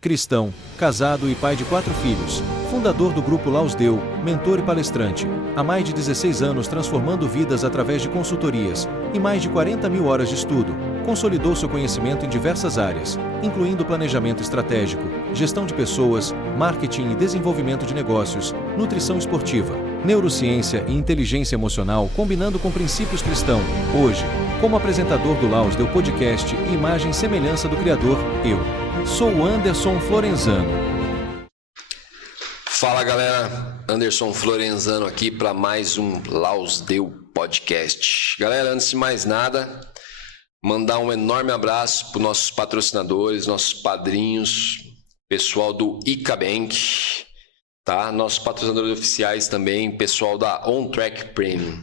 cristão, casado e pai de 4 filhos, fundador do Grupo Lausdeu, mentor e palestrante, há mais de 16 anos transformando vidas através de consultorias e mais de 40 mil horas de estudo, consolidou seu conhecimento em diversas áreas, incluindo planejamento estratégico, gestão de pessoas, marketing e desenvolvimento de negócios, nutrição esportiva, neurociência e inteligência emocional combinando com princípios cristãos. Hoje, como apresentador do Lausdeu Podcast e imagem e semelhança do Criador, eu sou o Anderson Florenzano. Fala galera, Anderson Florenzano aqui para mais um Lausdeu Podcast. Galera, antes de mais nada, mandar um enorme abraço para os nossos patrocinadores, nossos padrinhos, pessoal do ICA Bank, tá? Nossos patrocinadores oficiais também, pessoal da On Track Premium.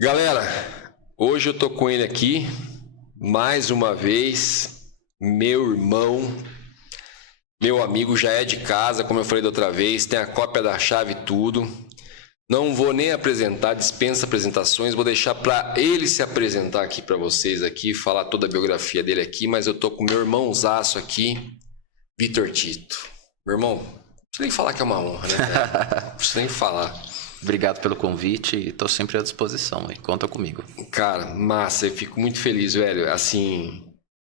Galera, hoje eu tô com ele aqui, mais uma vez, meu irmão, meu amigo, já é de casa, como eu falei da outra vez, tem a cópia da chave e tudo. Não vou nem apresentar, dispensa apresentações, vou deixar para ele se apresentar aqui para vocês aqui, falar toda a biografia dele aqui, mas eu tô com meu irmãozaço aqui, Vitor Tito. Meu irmão, não precisa nem falar que é uma honra, né? Não precisa nem falar. Obrigado pelo convite e tô sempre à disposição, hein? Conta comigo. Cara, massa, eu fico muito feliz, velho, assim...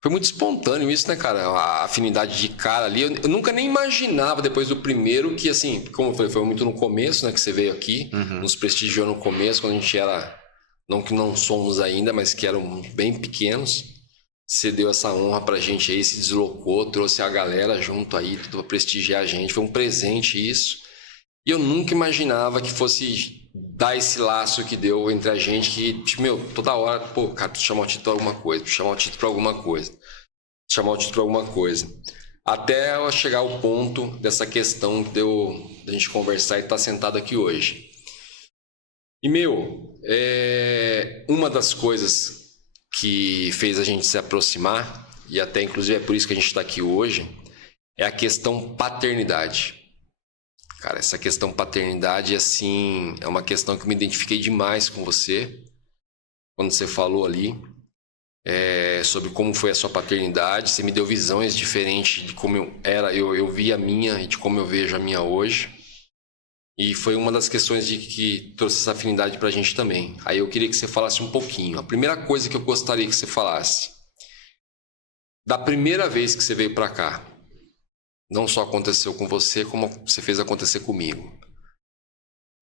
Foi muito espontâneo isso, né, cara? A afinidade de cara ali. Eu nunca nem imaginava, depois do primeiro, que assim... Como eu falei, foi muito no começo, né, que você veio aqui. Nos prestigiou no começo, quando a gente era... Não que não somos ainda, mas que eram bem pequenos. Você deu essa honra pra gente aí, se deslocou, trouxe a galera junto aí, tudo pra prestigiar a gente. Foi um presente isso. E eu nunca imaginava que fosse dar esse laço que deu entre a gente, que, tipo, meu, toda hora, pô, cara, preciso chamar o título pra alguma coisa, preciso chamar o título pra alguma coisa, chamar o título pra alguma coisa. Até eu chegar ao ponto dessa questão que deu da gente conversar e estar sentado aqui hoje. E, meu, uma das coisas que fez a gente se aproximar, e até inclusive é por isso que a gente está aqui hoje, é a questão paternidade. Cara, essa questão paternidade, assim, é uma questão que eu me identifiquei demais com você, quando você falou ali, sobre como foi a sua paternidade. Você me deu visões diferentes de como eu vi a minha e de como eu vejo a minha hoje. E foi uma das questões que trouxe essa afinidade pra gente também. Aí eu queria que você falasse um pouquinho. A primeira coisa que eu gostaria que você falasse, da primeira vez que você veio pra cá, não só aconteceu com você, como você fez acontecer comigo.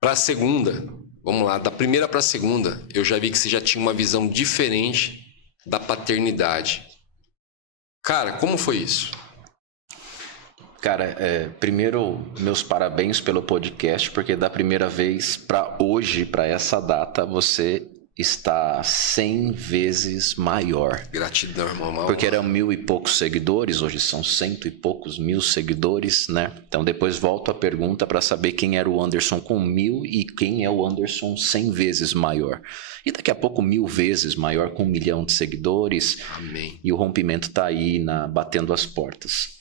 Para a segunda, vamos lá, da primeira para a segunda, eu já vi que você já tinha uma visão diferente da paternidade. Cara, como foi isso? Cara, primeiro, meus parabéns pelo podcast, porque da primeira vez para hoje, para essa data, você está 100 vezes maior. Gratidão, irmão. Porque eram 1000 e poucos seguidores, hoje são 100 e poucos mil seguidores, né? Então depois volto a pergunta para saber quem era o Anderson com 1000 e quem é o Anderson 100 vezes maior. E daqui a pouco 1000 vezes maior com 1 milhão de seguidores. Amém. E o rompimento está aí batendo as portas.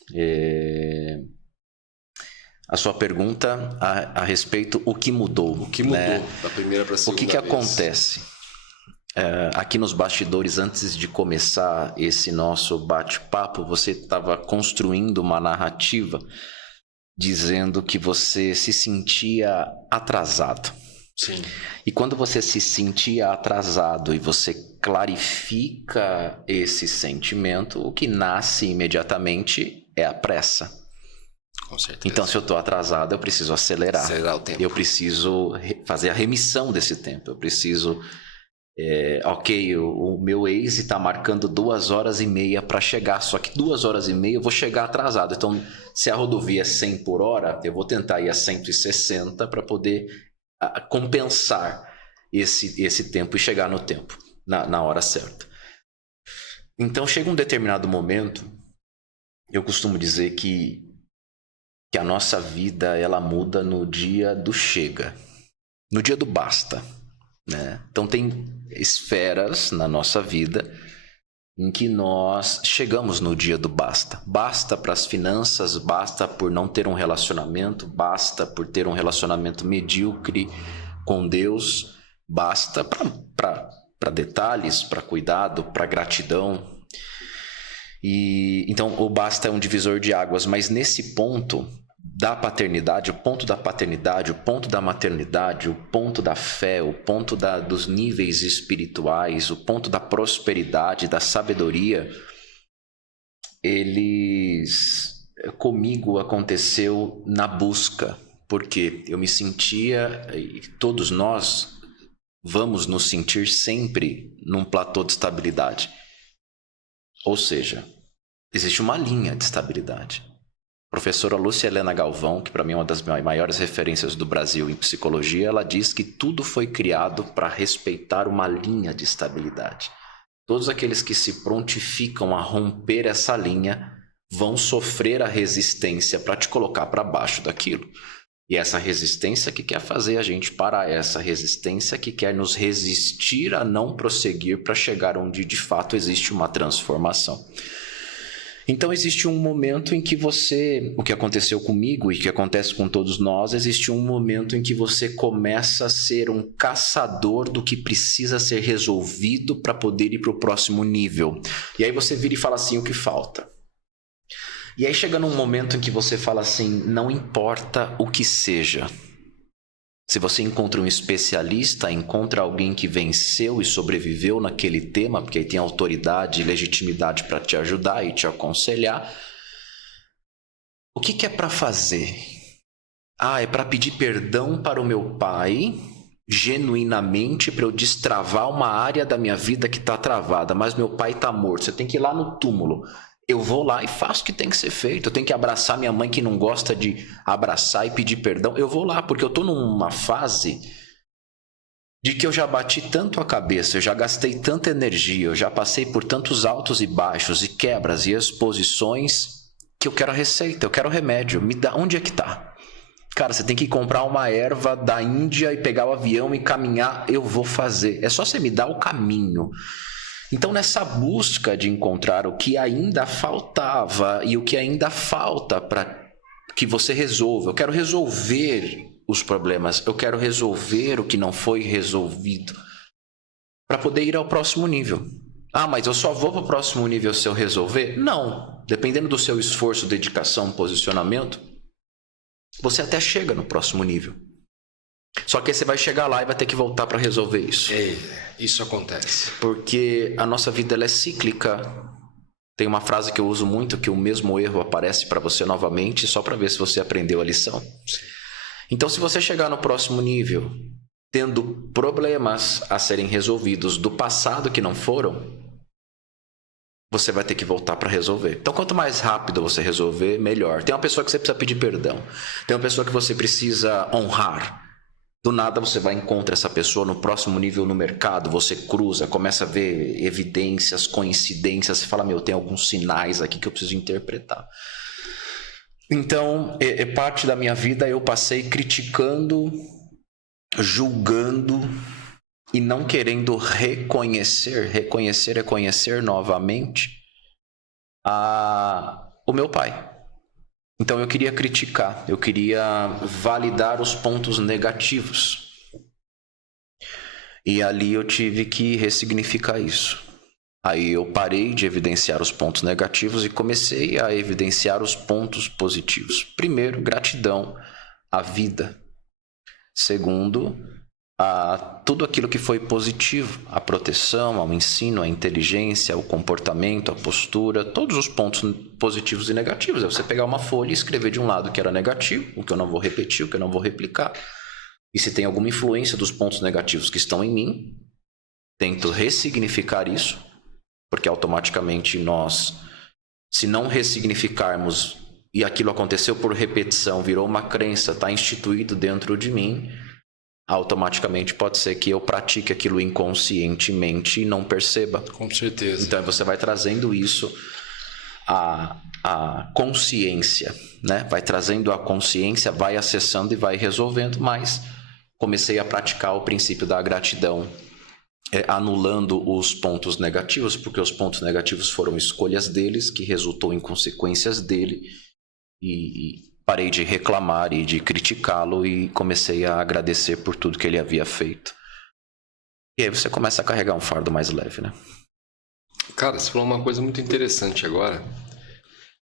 A sua pergunta a respeito, o que mudou? O que mudou, né? Da primeira para a segunda vez? O que acontece? Aqui nos bastidores, antes de começar esse nosso bate-papo, você estava construindo uma narrativa dizendo que você se sentia atrasado. Sim. E quando você se sentia atrasado e você clarifica esse sentimento, o que nasce imediatamente é a pressa. Com certeza. Então, se eu estou atrasado, eu preciso acelerar o tempo. Eu preciso fazer a remissão desse tempo. Eu preciso... o meu Waze está marcando 2h30 para chegar, só que 2h30 eu vou chegar atrasado. Então, se a rodovia é 100 por hora, eu vou tentar ir a 160 para poder compensar esse tempo e chegar no tempo, na hora certa. Então, chega um determinado momento, eu costumo dizer que a nossa vida ela muda no dia do chega, no dia do basta. Né? Então tem esferas na nossa vida em que nós chegamos no dia do basta. Basta para as finanças, basta por não ter um relacionamento, basta por ter um relacionamento medíocre com Deus, basta para detalhes, para cuidado, para gratidão. E então o basta é um divisor de águas, mas nesse ponto da paternidade, o ponto da paternidade, o ponto da maternidade, o ponto da fé, o ponto dos níveis espirituais, o ponto da prosperidade, da sabedoria, comigo aconteceu na busca, porque eu me sentia, e todos nós vamos nos sentir sempre num platô de estabilidade. Ou seja, existe uma linha de estabilidade. A professora Lúcia Helena Galvão, que para mim é uma das maiores referências do Brasil em psicologia, ela diz que tudo foi criado para respeitar uma linha de estabilidade. Todos aqueles que se prontificam a romper essa linha vão sofrer a resistência para te colocar para baixo daquilo. E essa resistência que quer fazer a gente parar, essa resistência que quer nos resistir a não prosseguir para chegar onde de fato existe uma transformação. Então existe um momento em que o que aconteceu comigo e que acontece com todos nós, existe um momento em que você começa a ser um caçador do que precisa ser resolvido para poder ir para o próximo nível. E aí você vira e fala assim, o que falta? E aí chega num momento em que você fala assim, não importa o que seja. Se você encontra um especialista, encontra alguém que venceu e sobreviveu naquele tema, porque aí tem autoridade e legitimidade para te ajudar e te aconselhar. O que é para fazer? É para pedir perdão para o meu pai, genuinamente, para eu destravar uma área da minha vida que está travada, mas meu pai está morto, você tem que ir lá no túmulo. Eu vou lá e faço o que tem que ser feito. Eu tenho que abraçar minha mãe que não gosta de abraçar e pedir perdão. Eu vou lá porque eu estou numa fase de que eu já bati tanto a cabeça, eu já gastei tanta energia, eu já passei por tantos altos e baixos e quebras e exposições que eu quero a receita, eu quero o remédio. Me dá, onde é que tá? Cara, você tem que comprar uma erva da Índia e pegar o avião e caminhar. Eu vou fazer. É só você me dar o caminho. Então, nessa busca de encontrar o que ainda faltava e o que ainda falta para que você resolva, eu quero resolver os problemas, eu quero resolver o que não foi resolvido para poder ir ao próximo nível. Mas eu só vou para o próximo nível se eu resolver? Não. Dependendo do seu esforço, dedicação, posicionamento, você até chega no próximo nível. Só que aí você vai chegar lá e vai ter que voltar para resolver isso. Isso acontece. Porque a nossa vida ela é cíclica. Tem uma frase que eu uso muito, que o mesmo erro aparece para você novamente, só para ver se você aprendeu a lição. Então, se você chegar no próximo nível, tendo problemas a serem resolvidos do passado que não foram, você vai ter que voltar para resolver. Então, quanto mais rápido você resolver, melhor. Tem uma pessoa que você precisa pedir perdão. Tem uma pessoa que você precisa honrar. Do nada você vai encontrar essa pessoa no próximo nível no mercado, você cruza, começa a ver evidências, coincidências, você fala, tem alguns sinais aqui que eu preciso interpretar. Então, parte da minha vida eu passei criticando, julgando e não querendo reconhecer é conhecer novamente o meu pai. Então eu queria criticar, eu queria validar os pontos negativos. E ali eu tive que ressignificar isso. Aí eu parei de evidenciar os pontos negativos e comecei a evidenciar os pontos positivos. Primeiro, gratidão à vida. Segundo, a tudo aquilo que foi positivo, a proteção, ao ensino, a inteligência, o comportamento, a postura, todos os pontos positivos e negativos. É você pegar uma folha e escrever de um lado que era negativo, o que eu não vou repetir, o que eu não vou replicar. E se tem alguma influência dos pontos negativos que estão em mim, tento ressignificar isso, porque automaticamente nós, se não ressignificarmos e aquilo aconteceu por repetição, virou uma crença, está instituído dentro de mim, automaticamente pode ser que eu pratique aquilo inconscientemente e não perceba. Com certeza. Então você vai trazendo isso a consciência, né? Vai trazendo a consciência, vai acessando e vai resolvendo, mas comecei a praticar o princípio da gratidão, anulando os pontos negativos, porque os pontos negativos foram escolhas deles, que resultou em consequências dele, e parei de reclamar e de criticá-lo e comecei a agradecer por tudo que ele havia feito. E aí você começa a carregar um fardo mais leve, né? Cara, você falou uma coisa muito interessante agora.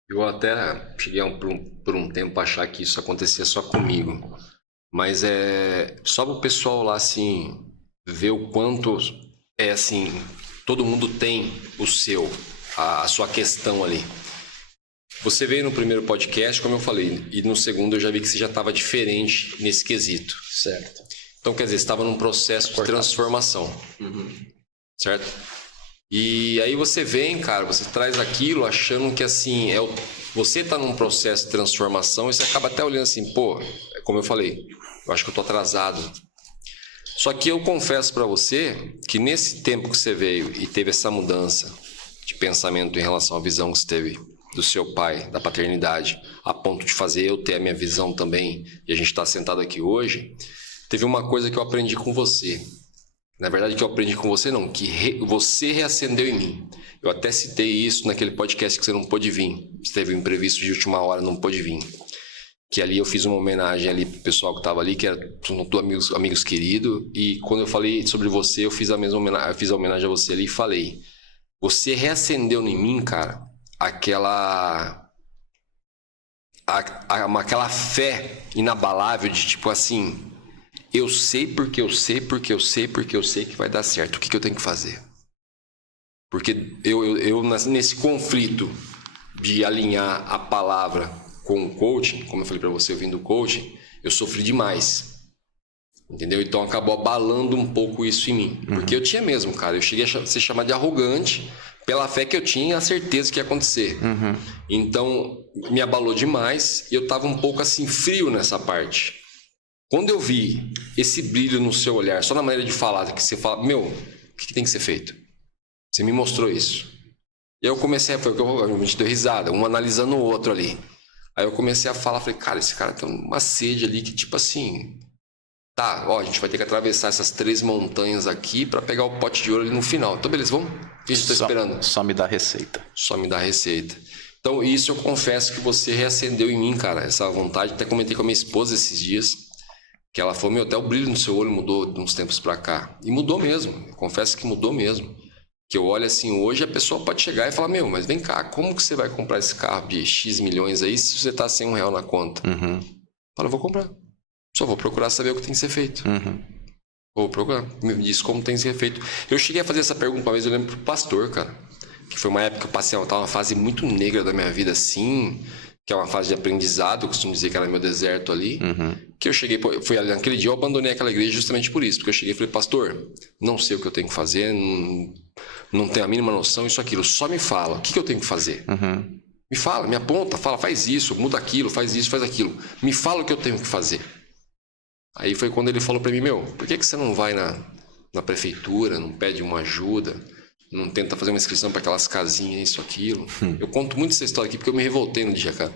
Eu até cheguei por um tempo a achar que isso acontecia só comigo. Mas é só pro pessoal lá, assim, ver o quanto é assim, todo mundo tem a sua questão ali. Você veio no primeiro podcast, como eu falei, e no segundo eu já vi que você já estava diferente nesse quesito. Certo. Então, quer dizer, você estava num processo de transformação. Certo? E aí você vem, cara, você traz aquilo achando que assim, você tá num processo de transformação e você acaba até olhando assim, pô, como eu falei, eu acho que eu tô atrasado. Só que eu confesso para você que nesse tempo que você veio e teve essa mudança de pensamento em relação à visão que você teve do seu pai, da paternidade, a ponto de fazer eu ter a minha visão também, e a gente tá sentado aqui hoje, teve uma coisa que eu aprendi com você. Na verdade, que eu aprendi com você não, que você reacendeu em mim. Eu até citei isso naquele podcast que você não pôde vir. Você teve um imprevisto de última hora, não pôde vir. Que ali eu fiz uma homenagem ali pro pessoal que estava ali, que era do amigos queridos. E quando eu falei sobre você, eu fiz a homenagem a você ali e falei. Você reacendeu em mim, cara, aquela fé inabalável de tipo assim... Eu sei porque eu sei que vai dar certo. O que eu tenho que fazer? Porque eu nesse conflito de alinhar a palavra com o coaching, como eu falei para você, eu vim do coaching, eu sofri demais. Entendeu? Então acabou abalando um pouco isso em mim. Porque eu tinha mesmo, cara. Eu cheguei a ser chamado de arrogante pela fé que eu tinha, a certeza que ia acontecer. Então me abalou demais e eu tava um pouco assim frio nessa parte. Quando eu vi esse brilho no seu olhar, só na maneira de falar, que você fala, meu, o que tem que ser feito? Você me mostrou isso. E aí eu comecei, a gente deu risada, um analisando o outro ali. Aí eu comecei a falar, falei, cara, esse cara tem uma sede ali que tipo assim, tá, ó, a gente vai ter que atravessar essas 3 montanhas aqui pra pegar o pote de ouro ali no final. Então beleza, vamos? O que a gente tá esperando? Só me dá a receita. Só me dá a receita. Então isso eu confesso que você reacendeu em mim, cara, essa vontade. Até comentei com a minha esposa esses dias. Que ela falou, meu, até o brilho no seu olho mudou de uns tempos pra cá. E mudou mesmo, eu confesso que mudou mesmo. Que eu olho assim, hoje a pessoa pode chegar e falar, meu, mas vem cá, como que você vai comprar esse carro de X milhões aí se você tá sem R$1 na conta? Fala, eu vou comprar. Só vou procurar saber o que tem que ser feito. Vou procurar, me diz como tem que ser feito. Eu cheguei a fazer essa pergunta uma vez, eu lembro pro pastor, cara. Que foi uma época que eu passei, tava uma fase muito negra da minha vida, assim... que é uma fase de aprendizado, eu costumo dizer que era meu deserto ali, que eu cheguei, naquele dia eu abandonei aquela igreja justamente por isso, porque eu cheguei e falei, pastor, não sei o que eu tenho que fazer, não tenho a mínima noção, isso, aquilo, só me fala, o que eu tenho que fazer? Me fala, me aponta, fala, faz isso, muda aquilo, faz isso, faz aquilo, me fala o que eu tenho que fazer. Aí foi quando ele falou pra mim, meu, por que você não vai na prefeitura, não pede uma ajuda, não tenta fazer uma inscrição para aquelas casinhas, isso, aquilo. Eu conto muito essa história aqui porque eu me revoltei no dia, cara.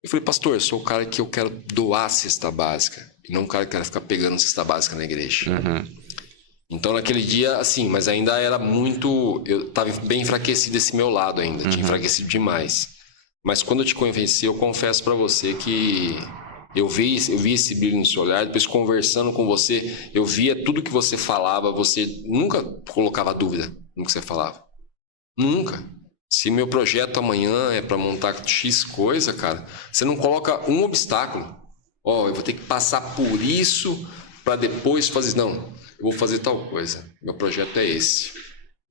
Eu falei, pastor, eu sou o cara que eu quero doar a cesta básica. E não o cara que quer ficar pegando cesta básica na igreja. Então, naquele dia, assim, mas ainda era muito... Eu tava bem enfraquecido esse meu lado ainda. Tinha enfraquecido demais. Mas quando eu te convenci, eu confesso para você que... Eu vi esse brilho no seu olhar, depois conversando com você, eu via tudo que você falava, você nunca colocava dúvida no que você falava. Nunca. Se meu projeto amanhã é para montar X coisa, cara, você não coloca um obstáculo. Ó, eu vou ter que passar por isso para depois fazer... Não, eu vou fazer tal coisa. Meu projeto é esse.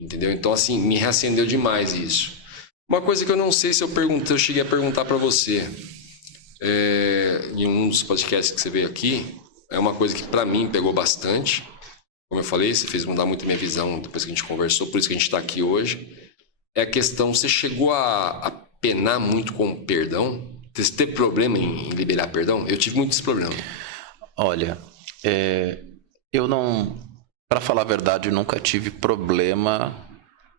Entendeu? Então, assim, me reacendeu demais isso. Uma coisa que eu não sei se eu cheguei a perguntar para você... em um dos podcasts que você veio aqui, é uma coisa que para mim pegou bastante. Como eu falei, você fez mudar muito a minha visão depois que a gente conversou, por isso que a gente está aqui hoje. É a questão, você chegou a penar muito com o perdão? Você teve problema em liberar perdão? Eu tive muito esse problema. Olha, eu não, para falar a verdade, eu nunca tive problema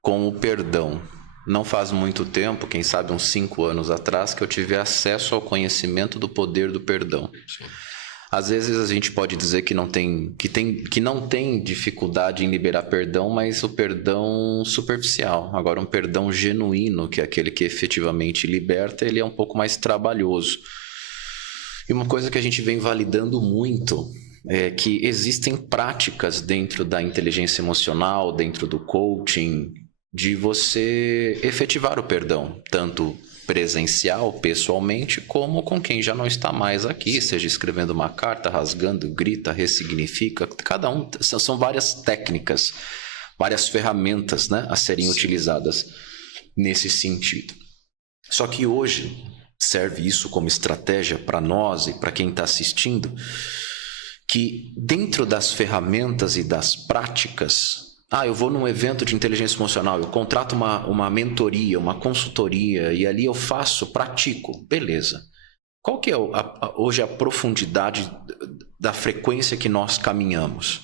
com o perdão. Não faz muito tempo, quem sabe uns 5 anos atrás, que eu tive acesso ao conhecimento do poder do perdão. Sim. Às vezes a gente pode dizer que não tem dificuldade em liberar perdão, mas o perdão superficial. Agora, um perdão genuíno, que é aquele que efetivamente liberta, ele é um pouco mais trabalhoso. E uma coisa que a gente vem validando muito é que existem práticas dentro da inteligência emocional, dentro do coaching, de você efetivar o perdão, tanto presencial, pessoalmente, como com quem já não está mais aqui, seja escrevendo uma carta, rasgando, grita, ressignifica. Cada um, são várias técnicas, várias ferramentas, né, a serem utilizadas nesse sentido. Só que hoje serve isso como estratégia para nós e para quem está assistindo, que dentro das ferramentas e das práticas, eu vou num evento de inteligência emocional, eu contrato uma mentoria, uma consultoria, e ali eu pratico, beleza. Qual que é hoje a profundidade da frequência que nós caminhamos?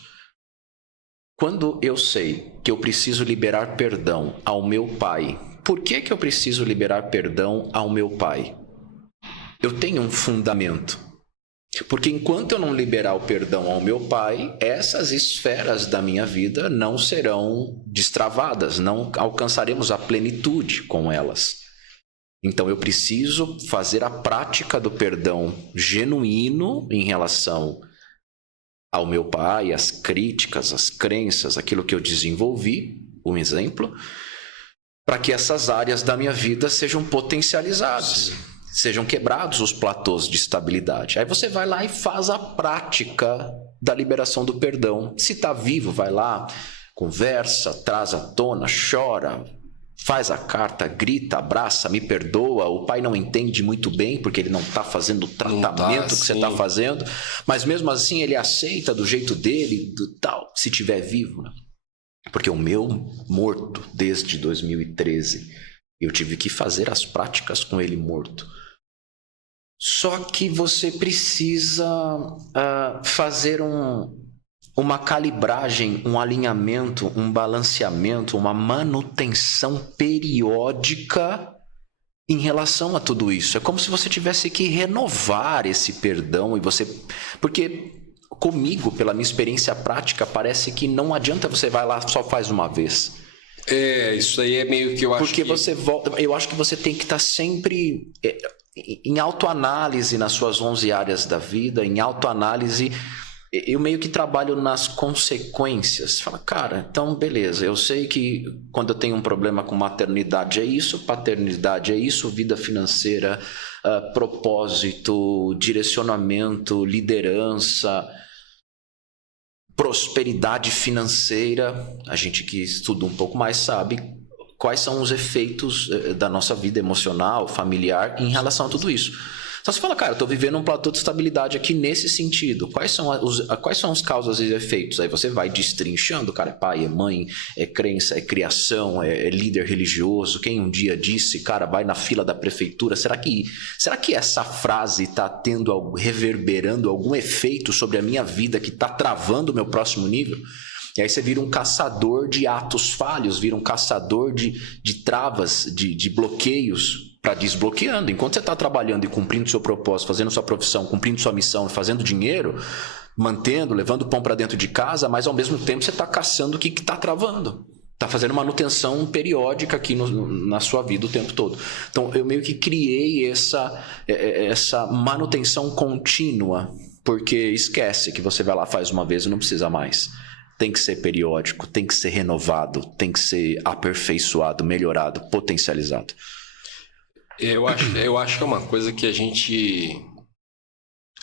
Quando eu sei que eu preciso liberar perdão ao meu pai, por que eu preciso liberar perdão ao meu pai? Eu tenho um fundamento. Porque enquanto eu não liberar o perdão ao meu pai, essas esferas da minha vida não serão destravadas, não alcançaremos a plenitude com elas. Então eu preciso fazer a prática do perdão genuíno em relação ao meu pai, as críticas, as crenças, aquilo que eu desenvolvi, um exemplo, para que essas áreas da minha vida sejam potencializadas. Sim. Sejam quebrados os platôs de estabilidade. Aí você vai lá e faz a prática da liberação do perdão. Se está vivo, vai lá, conversa, traz à tona, chora, faz a carta, grita, abraça, me perdoa. O pai não entende muito bem porque ele não está fazendo o tratamento que você está fazendo, mas mesmo assim ele aceita do jeito dele, do tal, se tiver vivo. Né? Porque o meu morto desde 2013, eu tive que fazer as práticas com ele morto. Só que você precisa fazer uma calibragem, um alinhamento, um balanceamento, uma manutenção periódica em relação a tudo isso. É como se você tivesse que renovar esse perdão porque comigo, pela minha experiência prática, parece que não adianta você vai lá só faz uma vez. Isso aí é meio que eu acho porque você volta. Eu acho que você tem que estar sempre em autoanálise nas suas 11 áreas da vida, em autoanálise. Eu meio que trabalho nas consequências. Fala, cara, então beleza, eu sei que quando eu tenho um problema com maternidade é isso, paternidade é isso, vida financeira, propósito, direcionamento, liderança, prosperidade financeira. A gente que estuda um pouco mais sabe quais são os efeitos da nossa vida emocional, familiar em relação a tudo isso. Então você fala, cara, eu estou vivendo um platô de estabilidade aqui nesse sentido. Quais são as causas e efeitos? Aí você vai destrinchando, cara, é pai, é mãe, é crença, é criação, é líder religioso. Quem um dia disse, cara, vai na fila da prefeitura. Será que essa frase está reverberando algum efeito sobre a minha vida que está travando o meu próximo nível? E aí você vira um caçador de atos falhos, vira um caçador de travas, de bloqueios para desbloqueando. Enquanto você está trabalhando e cumprindo seu propósito, fazendo sua profissão, cumprindo sua missão, fazendo dinheiro, mantendo, levando pão para dentro de casa, mas ao mesmo tempo você está caçando o que está travando. Está fazendo manutenção periódica aqui na sua vida o tempo todo. Então eu meio que criei essa manutenção contínua, porque esquece que você vai lá, faz uma vez e não precisa mais. Tem que ser periódico, tem que ser renovado, tem que ser aperfeiçoado, melhorado, potencializado. Eu acho que é uma coisa que a gente,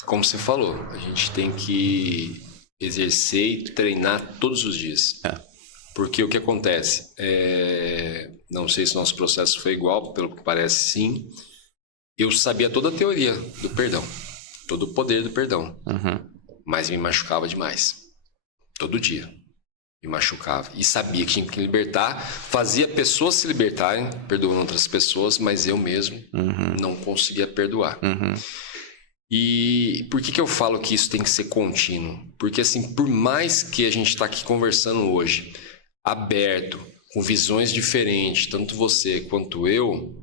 como você falou, a gente tem que exercer e treinar todos os dias. Porque o que acontece? Não sei se o nosso processo foi igual, pelo que parece sim. Eu sabia toda a teoria do perdão, todo o poder do perdão, mas me machucava demais. Todo dia me machucava. E sabia que tinha que libertar. Fazia pessoas se libertarem, perdoando outras pessoas, mas eu mesmo não conseguia perdoar. E por que eu falo que isso tem que ser contínuo? Porque assim, por mais que a gente está aqui conversando hoje, aberto, com visões diferentes, tanto você quanto eu,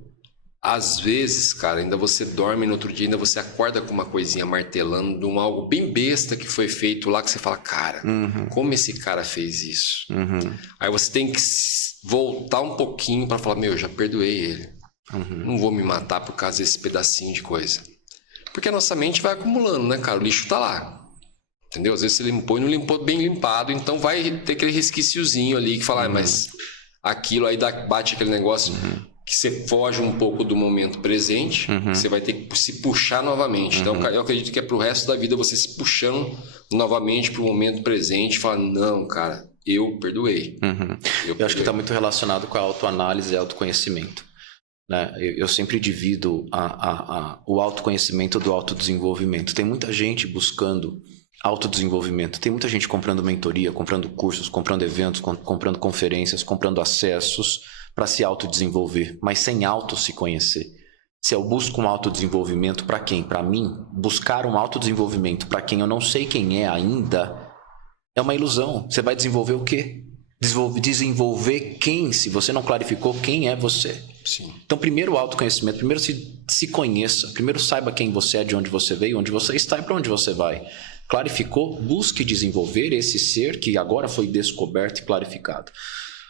às vezes, cara, ainda você dorme no outro dia, ainda você acorda com uma coisinha martelando de algo bem besta que foi feito lá, que você fala, cara, como esse cara fez isso? Aí você tem que voltar um pouquinho para falar, eu já perdoei ele. Não vou me matar por causa desse pedacinho de coisa. Porque a nossa mente vai acumulando, né, cara? O lixo tá lá. Entendeu? Às vezes você limpou e não limpou bem limpado, então vai ter aquele resquiciozinho ali que fala, mas aquilo aí bate aquele negócio que você foge um pouco do momento presente, você vai ter que se puxar novamente. Então, eu acredito que é pro resto da vida você se puxando novamente pro momento presente e falar, não, cara, eu perdoei. Eu acho que está muito relacionado com a autoanálise e autoconhecimento. Né? Eu sempre divido o autoconhecimento do autodesenvolvimento. Tem muita gente buscando autodesenvolvimento. Tem muita gente comprando mentoria, comprando cursos, comprando eventos, comprando conferências, comprando acessos para se autodesenvolver, mas sem se conhecer. Se eu busco um autodesenvolvimento para quem? Para mim, buscar um autodesenvolvimento para quem eu não sei quem é ainda é uma ilusão. Você vai desenvolver o quê? Desenvolver quem, se você não clarificou quem é você. Sim. Então, primeiro o autoconhecimento, primeiro se conheça, primeiro saiba quem você é, de onde você veio, onde você está e para onde você vai. Clarificou, busque desenvolver esse ser que agora foi descoberto e clarificado.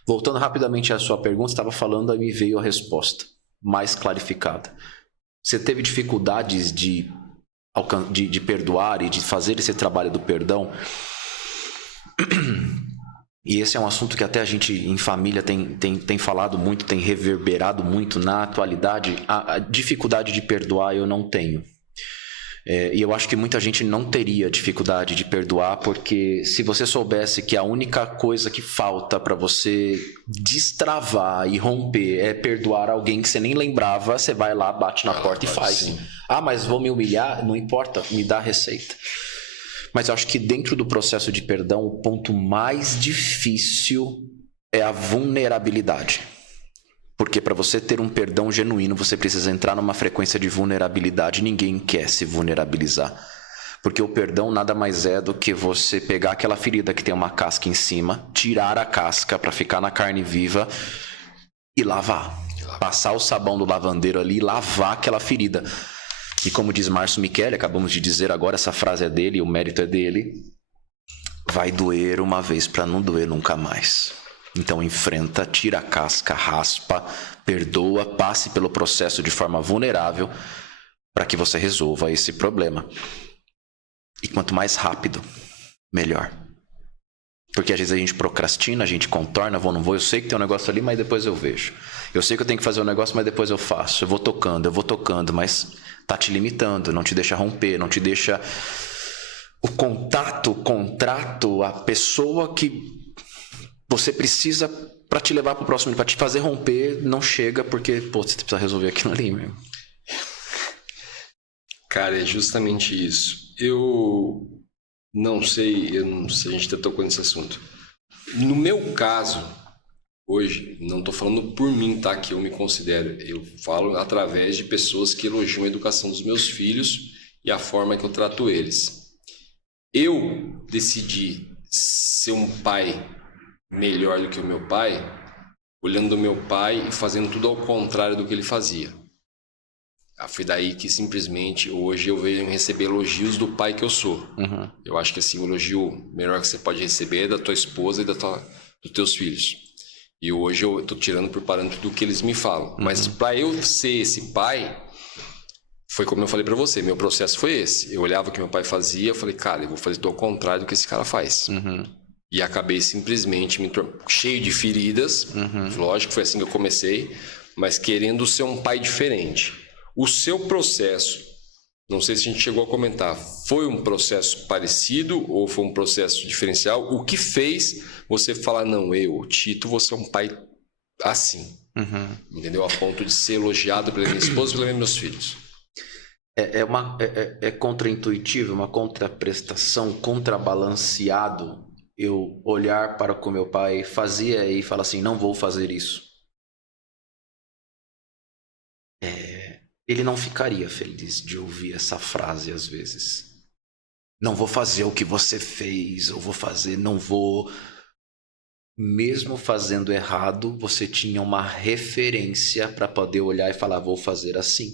Voltando rapidamente à sua pergunta, estava falando, aí me veio a resposta mais clarificada. Você teve dificuldades de perdoar e de fazer esse trabalho do perdão? E esse é um assunto que até a gente em família tem falado muito, tem reverberado muito. Na atualidade, a dificuldade de perdoar eu não tenho. E eu acho que muita gente não teria dificuldade de perdoar, porque se você soubesse que a única coisa que falta para você destravar e romper é perdoar alguém que você nem lembrava, você vai lá, bate na porta e faz. Sim. Ah, mas vou me humilhar? Não importa, me dá a receita. Mas eu acho que dentro do processo de perdão, o ponto mais difícil é a vulnerabilidade. Porque para você ter um perdão genuíno, você precisa entrar numa frequência de vulnerabilidade. Ninguém quer se vulnerabilizar. Porque o perdão nada mais é do que você pegar aquela ferida que tem uma casca em cima, tirar a casca para ficar na carne viva e lavar. Passar o sabão do lavandeiro ali e lavar aquela ferida. E como diz Márcio Michele, acabamos de dizer agora, essa frase é dele, o mérito é dele. Vai doer uma vez para não doer nunca mais. Então enfrenta, tira a casca, raspa, perdoa, passe pelo processo de forma vulnerável para que você resolva esse problema. E quanto mais rápido, melhor. Porque às vezes a gente procrastina, a gente contorna, vou, não vou, eu sei que tem um negócio ali, mas depois eu vejo. Eu sei que eu tenho que fazer um negócio, mas depois eu faço. Eu vou tocando, mas tá te limitando, não te deixa romper, não te deixa... O contato, o contrato, a pessoa que você precisa para te levar para o próximo, para te fazer romper, não chega porque, você precisa resolver aquilo ali mesmo. Cara, é justamente isso. Eu não sei, a gente até tocou nesse assunto. No meu caso, hoje, não estou falando por mim, tá? Que eu me considero. Eu falo através de pessoas que elogiam a educação dos meus filhos e a forma que eu trato eles. Eu decidi ser um pai melhor do que o meu pai, olhando o meu pai e fazendo tudo ao contrário do que ele fazia. Foi daí que simplesmente hoje eu venho receber elogios do pai que eu sou. Eu acho que assim, o elogio melhor que você pode receber é da tua esposa e dos teus filhos. E hoje eu estou tirando por parâmetro do que eles me falam. Mas para eu ser esse pai, foi como eu falei para você, meu processo foi esse. Eu olhava o que meu pai fazia, eu falei, cara, eu vou fazer tudo ao contrário do que esse cara faz. E acabei simplesmente cheio de feridas. Lógico, foi assim que eu comecei, mas querendo ser um pai diferente. O seu processo, não sei se a gente chegou a comentar, foi um processo parecido ou foi um processo diferencial? O que fez você falar, não, Tito, vou ser um pai assim? Entendeu? A ponto de ser elogiado pela minha esposa e pelos meus filhos. É contraintuitivo, uma contraprestação, contrabalanceado eu olhar para o que meu pai fazia e falar assim, não vou fazer isso. Ele não ficaria feliz de ouvir essa frase às vezes. Não vou fazer o que você fez, eu vou fazer, não vou. Mesmo fazendo errado, você tinha uma referência para poder olhar e falar, vou fazer assim.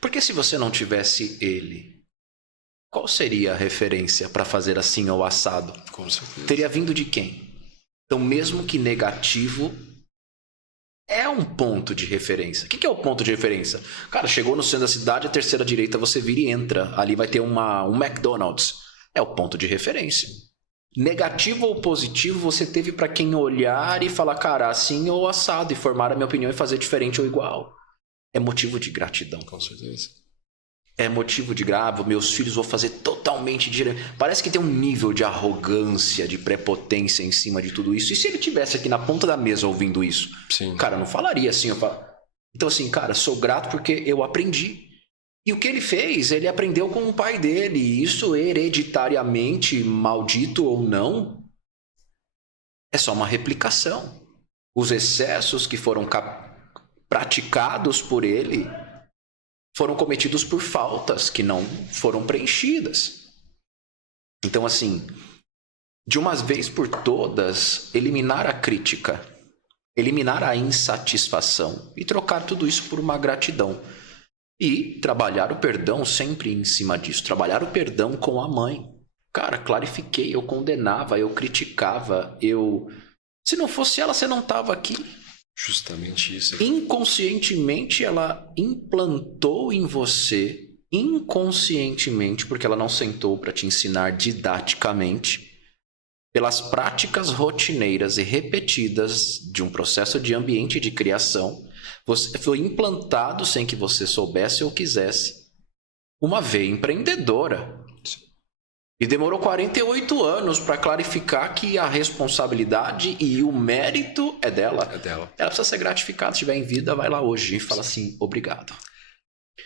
Porque se você não tivesse ele, qual seria a referência para fazer assim ou assado? Com certeza. Teria vindo de quem? Então, mesmo que negativo, é um ponto de referência. O que é o ponto de referência? Cara, chegou no centro da cidade, a terceira direita, você vira e entra. Ali vai ter um McDonald's. É o ponto de referência. negativo ou positivo você teve para quem olhar e falar, cara, assim ou assado, e formar a minha opinião e fazer diferente ou igual. É motivo de gratidão. Com certeza. É motivo de meus filhos vou fazer totalmente diferente. Parece que tem um nível de arrogância, de prepotência em cima de tudo isso. E se ele tivesse aqui na ponta da mesa ouvindo isso? Sim. Cara, não falaria assim. Então assim, cara, sou grato porque eu aprendi. E o que ele fez? Ele aprendeu com o pai dele. E isso hereditariamente, maldito ou não, é só uma replicação. Os excessos que foram praticados por ele foram cometidos por faltas que não foram preenchidas. Então, assim, de uma vez por todas, eliminar a crítica, eliminar a insatisfação e trocar tudo isso por uma gratidão. E trabalhar o perdão sempre em cima disso. Trabalhar o perdão com a mãe. Cara, clarifiquei, eu condenava, eu criticava, Se não fosse ela, você não estava aqui. Justamente isso. Inconscientemente ela implantou em você, inconscientemente, porque ela não sentou para te ensinar didaticamente, pelas práticas rotineiras e repetidas de um processo de ambiente de criação, você foi implantado sem que você soubesse ou quisesse uma veia empreendedora. E demorou 48 anos para clarificar que a responsabilidade e o mérito é dela. É dela. Ela precisa ser gratificada. Se estiver em vida, vai lá hoje e fala assim, obrigado.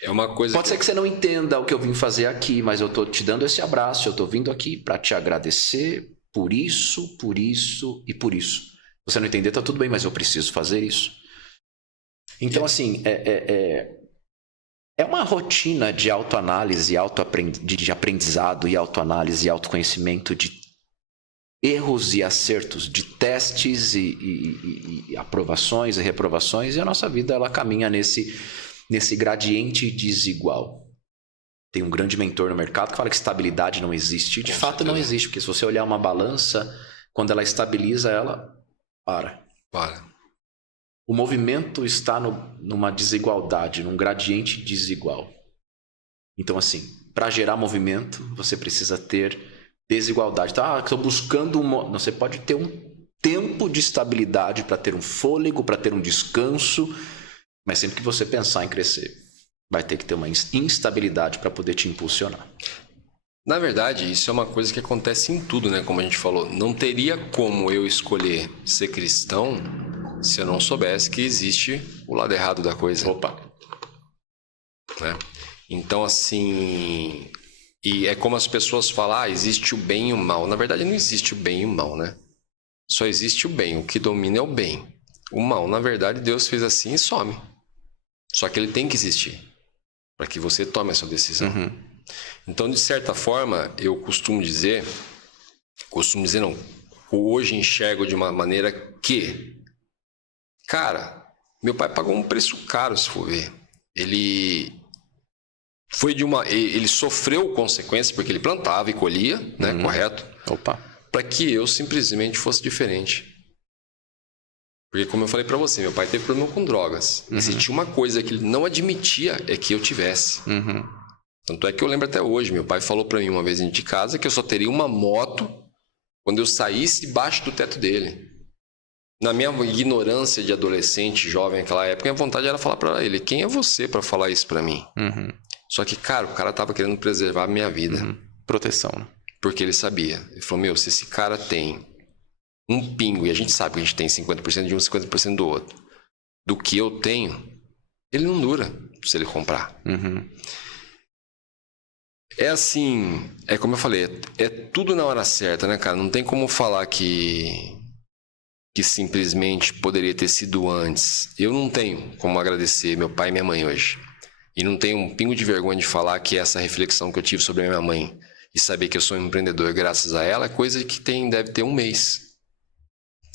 É uma coisa. Pode ser que você não entenda o que eu vim fazer aqui, mas eu tô te dando esse abraço, eu tô vindo aqui para te agradecer por isso, por isso e por isso. Se você não entender, tá tudo bem, mas eu preciso fazer isso. Então, assim, é uma rotina de autoanálise, de aprendizado e autoanálise e autoconhecimento, de erros e acertos, de testes e aprovações e reprovações, e a nossa vida ela caminha nesse gradiente desigual. Tem um grande mentor no mercado que fala que estabilidade não existe. De fato não existe, porque se você olhar uma balança, quando ela estabiliza, ela para. O movimento está numa desigualdade, num gradiente desigual. Então, assim, para gerar movimento, você precisa ter desigualdade. Tá, estou buscando você pode ter um tempo de estabilidade para ter um fôlego, para ter um descanso, mas sempre que você pensar em crescer, vai ter que ter uma instabilidade para poder te impulsionar. Na verdade, isso é uma coisa que acontece em tudo, né? Como a gente falou, não teria como eu escolher ser cristão se eu não soubesse que existe o lado errado da coisa. Opa! Né? Então, assim... E é como as pessoas falam, existe o bem e o mal. Na verdade, não existe o bem e o mal, né? Só existe o bem. O que domina é o bem. O mal, na verdade, Deus fez assim e some. Só que ele tem que existir para que você tome a sua decisão. Uhum. Então, de certa forma, eu costumo dizer não, hoje enxergo de uma maneira que... Cara, meu pai pagou um preço caro, se for ver. Ele sofreu consequências porque ele plantava e colhia, né? Correto? Opa. Para que eu simplesmente fosse diferente. Porque, como eu falei para você, meu pai teve problema com drogas. E se tinha uma coisa que ele não admitia, é que eu tivesse. Tanto é que eu lembro até hoje, meu pai falou para mim uma vez dentro de casa que eu só teria uma moto quando eu saísse debaixo do teto dele. Na minha ignorância de adolescente, jovem naquela época, minha vontade era falar para ele, quem é você para falar isso para mim? Só que, cara, o cara tava querendo preservar a minha vida. Proteção, né? Porque ele sabia. Ele falou, se esse cara tem um pingo, e a gente sabe que a gente tem 50% de um, 50% do outro, do que eu tenho, ele não dura se ele comprar. É assim, é como eu falei, é tudo na hora certa, né, cara? Não tem como falar que simplesmente poderia ter sido antes. Eu não tenho como agradecer meu pai e minha mãe hoje. E não tenho um pingo de vergonha de falar que essa reflexão que eu tive sobre a minha mãe e saber que eu sou um empreendedor graças a ela é coisa que deve ter um mês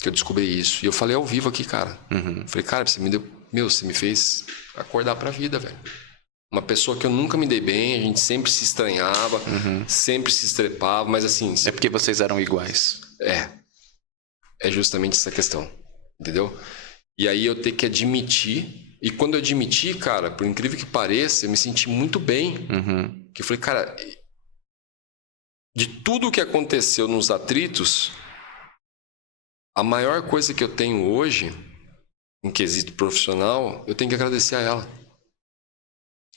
que eu descobri isso. E eu falei ao vivo aqui, cara. Falei, cara, você me fez acordar pra vida, velho. Uma pessoa que eu nunca me dei bem, a gente sempre se estranhava, sempre se estrepava, mas assim... É porque vocês eram iguais. É justamente essa questão, entendeu? E aí eu ter que admitir, e quando eu admiti, cara, por incrível que pareça, eu me senti muito bem. Que eu falei, cara, de tudo que aconteceu nos atritos, a maior coisa que eu tenho hoje, em quesito profissional, eu tenho que agradecer a ela.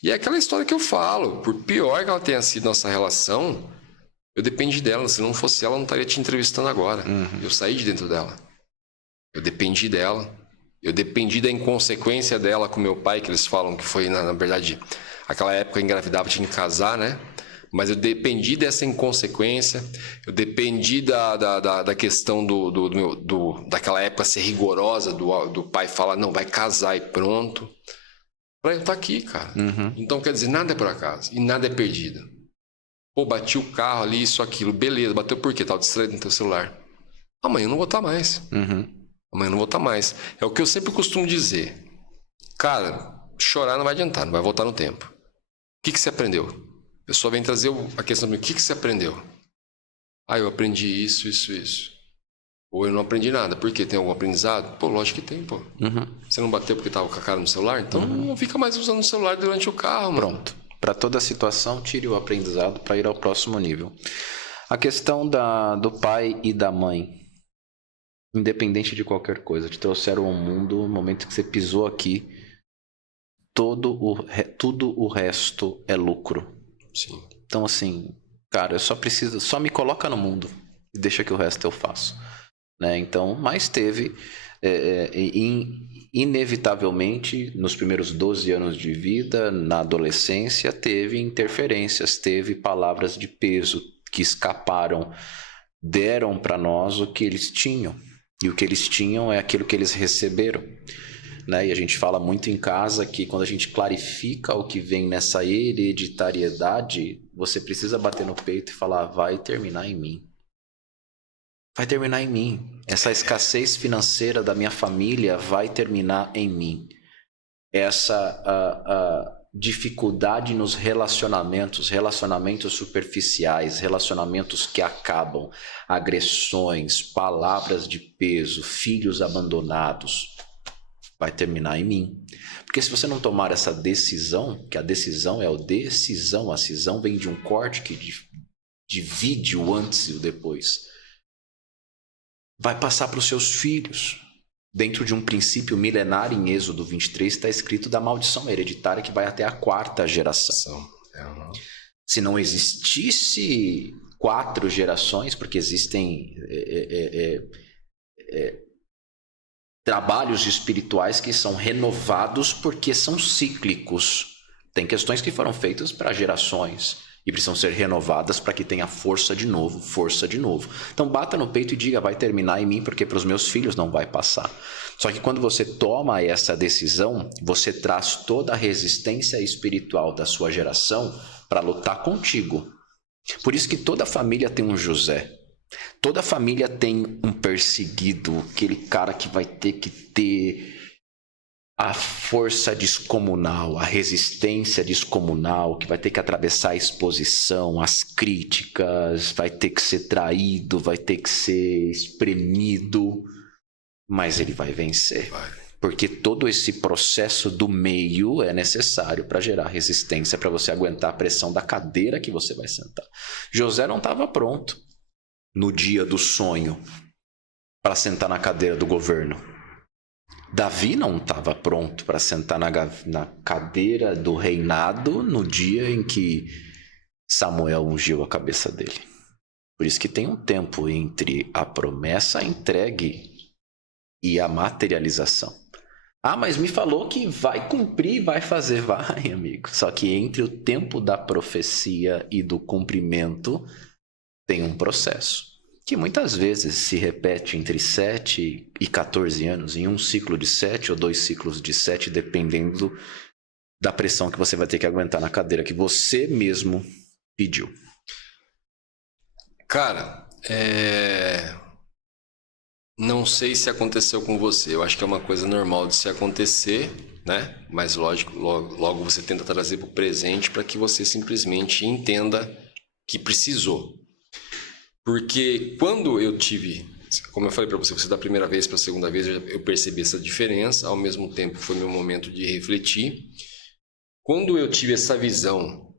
E é aquela história que eu falo, por pior que ela tenha sido nossa relação, eu dependi dela. Se não fosse ela, eu não estaria te entrevistando agora. Eu saí de dentro dela. Eu dependi dela. Eu dependi da inconsequência dela com meu pai, que eles falam que foi, na verdade, aquela época eu engravidava, tinha que casar, né? Mas eu dependi dessa inconsequência, eu dependi da questão daquela época ser rigorosa, do pai falar, não, vai casar e pronto. Pra eu estar aqui, cara. Então, quer dizer, nada é por acaso e nada é perdido. Pô, bati o carro ali, isso, aquilo, beleza, bateu por quê? Tava distraído no teu celular. Amanhã eu não vou estar mais. Amanhã eu não vou estar mais. É o que eu sempre costumo dizer. Cara, chorar não vai adiantar, não vai voltar no tempo. O que você aprendeu? A pessoa vem trazer a questão do que você aprendeu? Ah, eu aprendi isso. Ou eu não aprendi nada. Por quê? Tem algum aprendizado? Pô, lógico que tem, pô. Você não bateu porque tava com a cara no celular? Então não fica mais usando o celular durante o carro, mano. Pronto. Para toda situação, tire o aprendizado para ir ao próximo nível. A questão do pai e da mãe, independente de qualquer coisa, te trouxeram ao mundo no momento que você pisou aqui, tudo o resto é lucro. Sim. Então, assim, cara, eu só me coloca no mundo e deixa que o resto eu faço. Né? Então, mas teve, inevitavelmente, nos primeiros 12 anos de vida, na adolescência, teve interferências, teve palavras de peso que escaparam, deram para nós o que eles tinham. E o que eles tinham é aquilo que eles receberam. Né? E a gente fala muito em casa que quando a gente clarifica o que vem nessa hereditariedade, você precisa bater no peito e falar, vai terminar em mim. Vai terminar em mim. Essa escassez financeira da minha família vai terminar em mim. Essa dificuldade nos relacionamentos superficiais, relacionamentos que acabam, agressões, palavras de peso, filhos abandonados, vai terminar em mim. Porque se você não tomar essa decisão, que a decisão é a cisão vem de um corte que divide o antes e o depois, vai passar para os seus filhos. Dentro de um princípio milenário em Êxodo 23 está escrito da maldição hereditária que vai até a 4ª geração. Se não existisse 4 gerações, porque existem trabalhos espirituais que são renovados porque são cíclicos. Tem questões que foram feitas para gerações e precisam ser renovadas para que tenha força de novo. Então bata no peito e diga, vai terminar em mim, porque para os meus filhos não vai passar. Só que quando você toma essa decisão, você traz toda a resistência espiritual da sua geração para lutar contigo. Por isso que toda família tem um José. Toda família tem um perseguido, aquele cara que vai ter que ter a força descomunal, a resistência descomunal, que vai ter que atravessar a exposição, as críticas, vai ter que ser traído, vai ter que ser espremido, mas ele vai vencer. Porque todo esse processo do meio é necessário para gerar resistência, para você aguentar a pressão da cadeira que você vai sentar. José não estava pronto no dia do sonho para sentar na cadeira do governo. Davi não estava pronto para sentar na cadeira do reinado no dia em que Samuel ungiu a cabeça dele. Por isso que tem um tempo entre a promessa entregue e a materialização. Ah, mas me falou que vai cumprir, vai fazer. Vai, amigo. Só que entre o tempo da profecia e do cumprimento tem um processo que muitas vezes se repete entre 7 e 14 anos, em um ciclo de 7 ou 2 ciclos de 7, dependendo da pressão que você vai ter que aguentar na cadeira que você mesmo pediu. Cara, não sei se aconteceu com você. Eu acho que é uma coisa normal de se acontecer, né? Mas lógico, logo você tenta trazer para o presente para que você simplesmente entenda que precisou. Porque quando eu tive, como eu falei para você da primeira vez para a segunda vez, eu percebi essa diferença. Ao mesmo tempo, foi meu momento de refletir. Quando eu tive essa visão,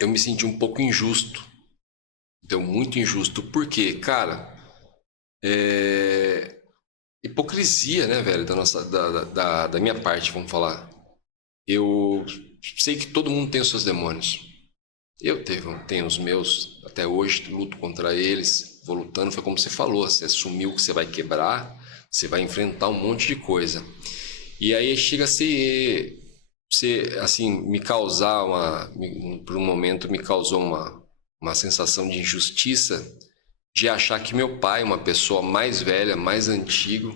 eu me senti um pouco injusto Então, muito injusto. Por quê? Cara, hipocrisia, né, velho, da minha parte, vamos falar. Eu sei que todo mundo tem os seus demônios. Eu tenho os meus, até hoje luto contra eles, vou lutando. Foi como você falou, você assumiu que você vai quebrar, você vai enfrentar um monte de coisa. E aí chega a ser, assim, por um momento me causou uma sensação de injustiça, de achar que meu pai, uma pessoa mais velha, mais antigo,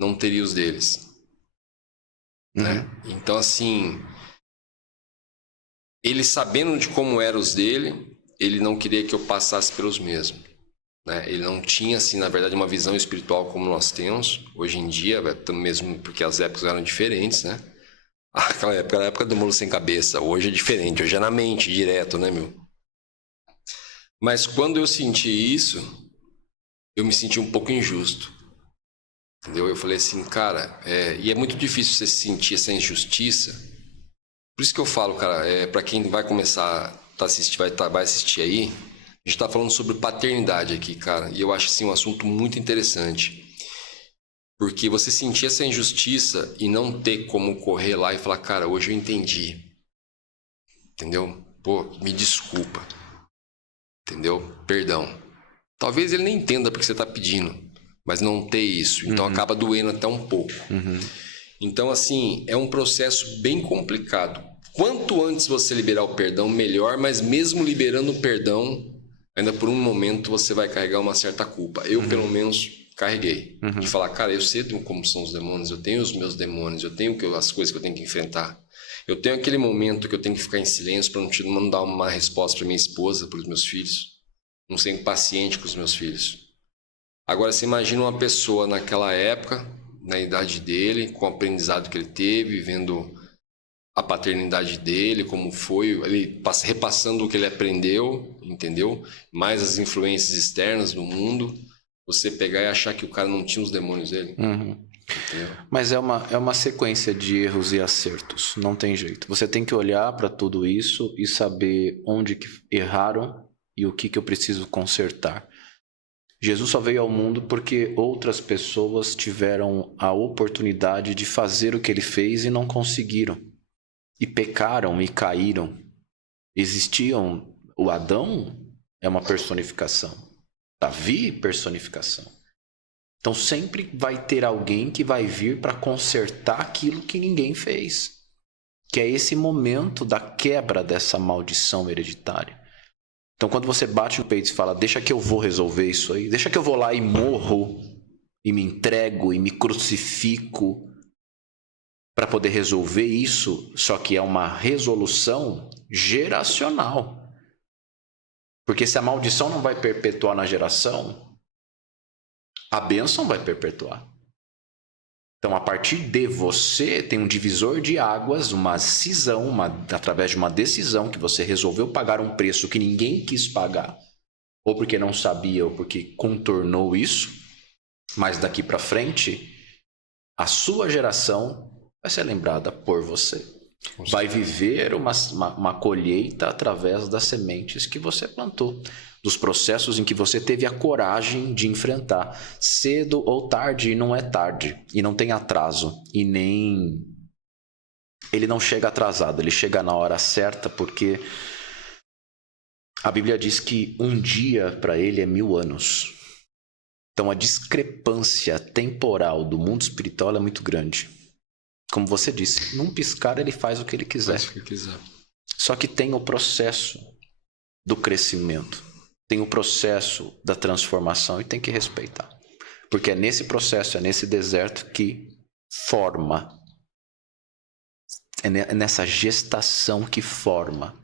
não teria os deles. Né? Então, assim, ele sabendo de como eram os dele, ele não queria que eu passasse pelos mesmos. Né? Ele não tinha, assim, na verdade, uma visão espiritual como nós temos hoje em dia, mesmo porque as épocas eram diferentes, né? Aquela época era a época do mundo sem cabeça. Hoje é diferente, hoje é na mente, direto, né, meu? Mas quando eu senti isso, eu me senti um pouco injusto. Entendeu? Eu falei assim, cara, e é muito difícil você sentir essa injustiça. Por isso que eu falo, cara, para quem vai começar a assistir, vai assistir aí, a gente tá falando sobre paternidade aqui, cara. E eu acho assim um assunto muito interessante. Porque você sentir essa injustiça e não ter como correr lá e falar, cara, hoje eu entendi. Entendeu? Pô, me desculpa. Entendeu? Perdão. Talvez ele nem entenda porque você tá pedindo, mas não ter isso. Então acaba doendo até um pouco. Então, assim, é um processo bem complicado. Quanto antes você liberar o perdão, melhor, mas mesmo liberando o perdão, ainda por um momento você vai carregar uma certa culpa. Eu, pelo menos, carreguei. De falar, cara, eu sei como são os demônios, eu tenho os meus demônios, eu tenho as coisas que eu tenho que enfrentar. Eu tenho aquele momento que eu tenho que ficar em silêncio para não dar uma resposta para minha esposa, para os meus filhos. Não ser impaciente com os meus filhos. Agora, você imagina uma pessoa naquela época, na idade dele, com o aprendizado que ele teve, vendo a paternidade dele, como foi, ele repassando o que ele aprendeu, entendeu? Mais as influências externas do mundo, você pegar e achar que o cara não tinha os demônios dele. Mas é uma sequência de erros e acertos, não tem jeito. Você tem que olhar para tudo isso e saber onde que erraram e o que eu preciso consertar. Jesus só veio ao mundo porque outras pessoas tiveram a oportunidade de fazer o que ele fez e não conseguiram. E pecaram e caíram. Existiam... O Adão é uma personificação. Davi, personificação. Então sempre vai ter alguém que vai vir para consertar aquilo que ninguém fez. Que é esse momento da quebra dessa maldição hereditária. Então quando você bate no peito e fala, deixa que eu vou resolver isso aí, deixa que eu vou lá e morro, e me entrego, e me crucifico para poder resolver isso, só que é uma resolução geracional. Porque se a maldição não vai perpetuar na geração, a bênção vai perpetuar. Então, a partir de você, tem um divisor de águas, uma cisão, através de uma decisão que você resolveu pagar um preço que ninguém quis pagar, ou porque não sabia, ou porque contornou isso, mas daqui para frente, a sua geração vai ser lembrada por você. Vai viver uma colheita através das sementes que você plantou, dos processos em que você teve a coragem de enfrentar. Cedo ou tarde, não é tarde, e não tem atraso, e nem... Ele não chega atrasado, ele chega na hora certa, porque a Bíblia diz que um dia para ele é 1000 anos. Então a discrepância temporal do mundo espiritual é muito grande. Como você disse, num piscar ele faz o que ele quiser. Faz o que quiser. Só que tem o processo do crescimento. Tem o processo da transformação e tem que respeitar. Porque é nesse processo, é nesse deserto que forma. É nessa gestação que forma.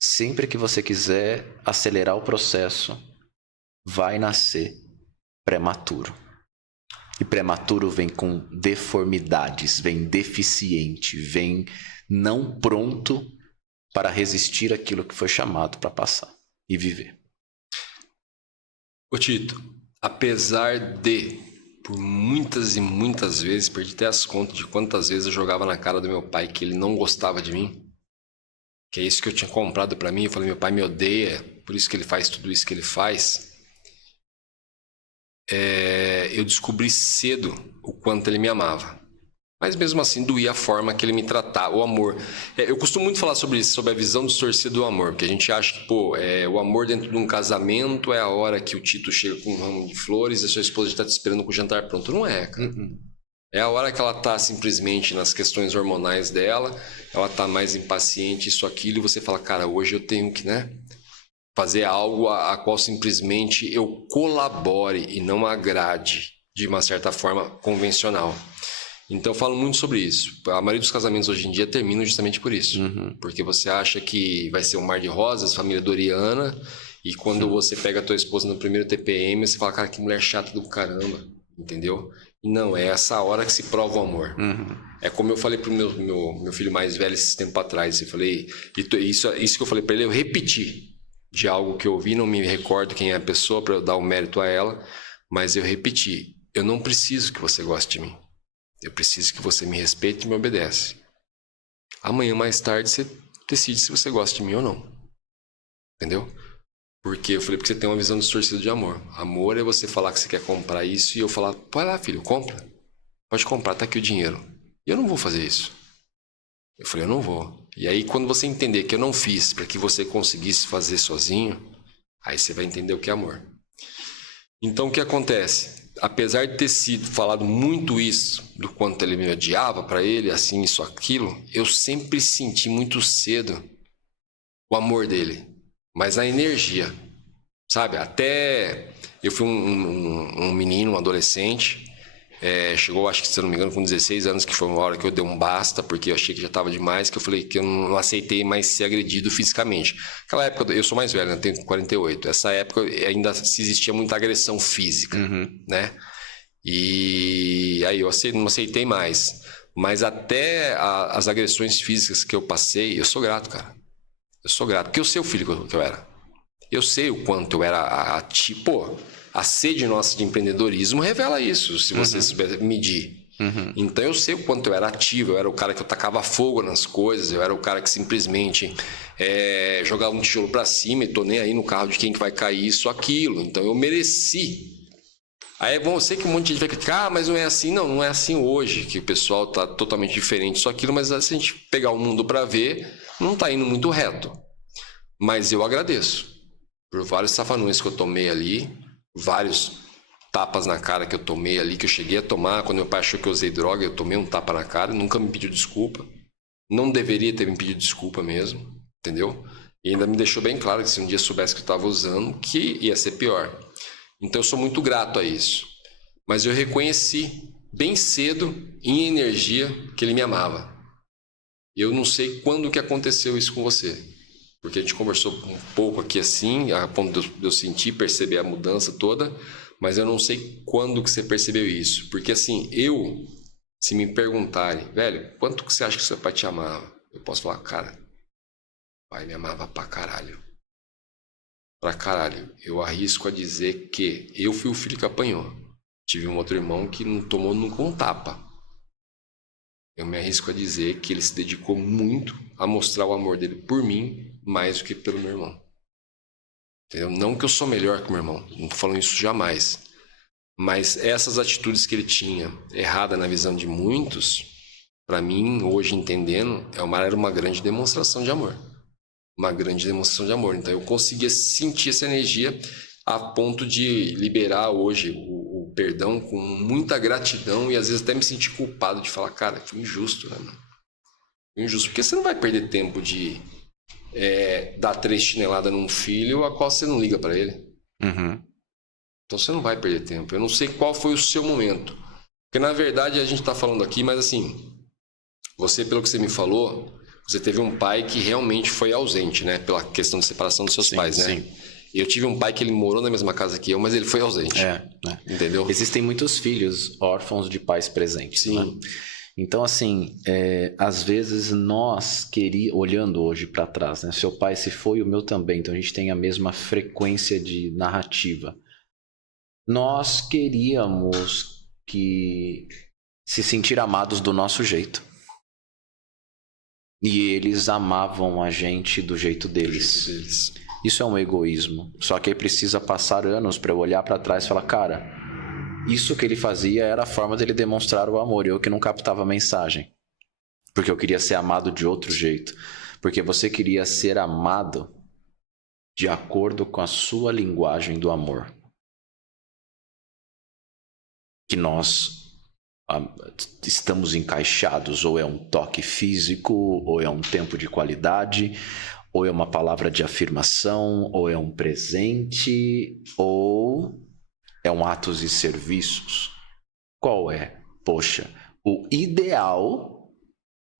Sempre que você quiser acelerar o processo, vai nascer prematuro. E prematuro vem com deformidades, vem deficiente, vem não pronto para resistir àquilo que foi chamado para passar e viver. Ô Tito, apesar de, por muitas e muitas vezes, perdi até as contas de quantas vezes eu jogava na cara do meu pai que ele não gostava de mim, que é isso que eu tinha comprado pra mim. Eu falei, meu pai me odeia, por isso que ele faz tudo isso que ele faz. Eu descobri cedo o quanto ele me amava. Mas mesmo assim doía a forma que ele me tratava, o amor. Eu costumo muito falar sobre isso, sobre a visão distorcida do amor, porque a gente acha que, o amor dentro de um casamento é a hora que o Tito chega com um ramo de flores e a sua esposa está te esperando com o jantar pronto. Não é, cara. É a hora que ela tá simplesmente nas questões hormonais dela, ela tá mais impaciente, isso, aquilo, e você fala, cara, hoje eu tenho que, fazer algo a qual simplesmente eu colabore e não agrade de uma certa forma convencional. Então eu falo muito sobre isso. A maioria dos casamentos hoje em dia terminam justamente por isso. Porque você acha que vai ser um mar de rosas, família doriana, e quando você pega a tua esposa no primeiro TPM, você fala, cara, que mulher chata do caramba, entendeu? E não, é essa hora que se prova o amor. É como eu falei pro meu filho mais velho esse tempo atrás. Eu falei, isso que eu falei para ele, eu repeti de algo que eu ouvi, não me recordo quem é a pessoa para eu dar o mérito a ela, mas eu repeti, eu não preciso que você goste de mim. Eu preciso que você me respeite e me obedece. Amanhã mais tarde você decide se você gosta de mim ou não. Entendeu? Porque eu falei, porque você tem uma visão distorcida de amor. Amor é você falar que você quer comprar isso e eu falar, vai lá filho, compra. Pode comprar, tá aqui o dinheiro. E eu não vou fazer isso. Eu falei, eu não vou. E aí quando você entender que eu não fiz para que você conseguisse fazer sozinho, aí você vai entender o que é amor. Então o que acontece? Apesar de ter sido falado muito isso, do quanto ele me odiava para ele, assim, isso, aquilo, eu sempre senti muito cedo o amor dele. Mas a energia, sabe? Até eu fui um menino, um adolescente, chegou, acho que se eu não me engano, com 16 anos, que foi uma hora que eu dei um basta, porque eu achei que já estava demais, que eu falei que eu não aceitei mais ser agredido fisicamente. Aquela época, eu sou mais velho, né? Tenho 48. Essa época ainda se existia muita agressão física, né? E aí eu não aceitei mais. Mas até as agressões físicas que eu passei, eu sou grato, cara. Eu sou grato, porque eu sei o filho que eu era. Eu sei o quanto eu era a sede nossa de empreendedorismo revela isso, se você souber medir. Então eu sei o quanto eu era ativo, eu era o cara que eu tacava fogo nas coisas, eu era o cara que simplesmente jogava um tijolo pra cima e tô nem aí no carro de quem que vai cair isso, aquilo. Então eu mereci. Aí é bom, eu sei que um monte de gente vai criticar, mas não é assim. Não é assim hoje, que o pessoal tá totalmente diferente disso, aquilo, mas se a gente pegar o mundo pra ver, não tá indo muito reto. Mas eu agradeço por vários safanões que eu tomei ali, vários tapas na cara que eu tomei ali, que eu cheguei a tomar. Quando meu pai achou que eu usei droga, eu tomei um tapa na cara, nunca me pediu desculpa. Não deveria ter me pedido desculpa mesmo, entendeu? E ainda me deixou bem claro que se um dia soubesse que eu estava usando, que ia ser pior. Então eu sou muito grato a isso. Mas eu reconheci bem cedo, em energia, que ele me amava. Eu não sei quando que aconteceu isso com você. Porque a gente conversou um pouco aqui assim, a ponto de eu sentir, perceber a mudança toda, mas eu não sei quando que você percebeu isso. Porque assim, se me perguntarem, velho, quanto que você acha que seu pai te amava? Eu posso falar, cara, o pai me amava pra caralho. Pra caralho. Eu arrisco a dizer que eu fui o filho que apanhou. Tive um outro irmão que não tomou nunca um tapa. Eu me arrisco a dizer que ele se dedicou muito a mostrar o amor dele por mim, mais do que pelo meu irmão. Entendeu? Não que eu sou melhor que o meu irmão, não tô falando isso jamais. Mas essas atitudes que ele tinha, errada na visão de muitos, para mim, hoje entendendo, era uma grande demonstração de amor. Uma grande demonstração de amor. Então eu conseguia sentir essa energia a ponto de liberar hoje o perdão com muita gratidão e às vezes até me sentir culpado de falar, cara, foi injusto, né, mano? Foi injusto, porque você não vai perder tempo de dar 3 chineladas num filho a qual você não liga para ele. Então você não vai perder tempo. Eu não sei qual foi o seu momento. Porque na verdade a gente tá falando aqui, mas assim, você, pelo que você me falou, você teve um pai que realmente foi ausente, né? Pela questão de separação dos seus pais, né? Sim. Eu tive um pai que ele morou na mesma casa que eu, mas ele foi ausente. Entendeu? Existem muitos filhos órfãos de pais presentes. Sim. Né? Então, assim, às vezes nós olhando hoje para trás, né? Seu pai se foi, o meu também. Então a gente tem a mesma frequência de narrativa. Nós queríamos se sentir amados do nosso jeito. E eles amavam a gente do jeito deles. Isso é um egoísmo. Só que aí precisa passar anos para eu olhar para trás e falar, cara, isso que ele fazia era a forma dele demonstrar o amor. Eu que não captava a mensagem. Porque eu queria ser amado de outro jeito. Porque você queria ser amado de acordo com a sua linguagem do amor. Que nós estamos encaixados, ou é um toque físico, ou é um tempo de qualidade, ou é uma palavra de afirmação, ou é um presente, ou é um atos e serviços. Qual é? Poxa, o ideal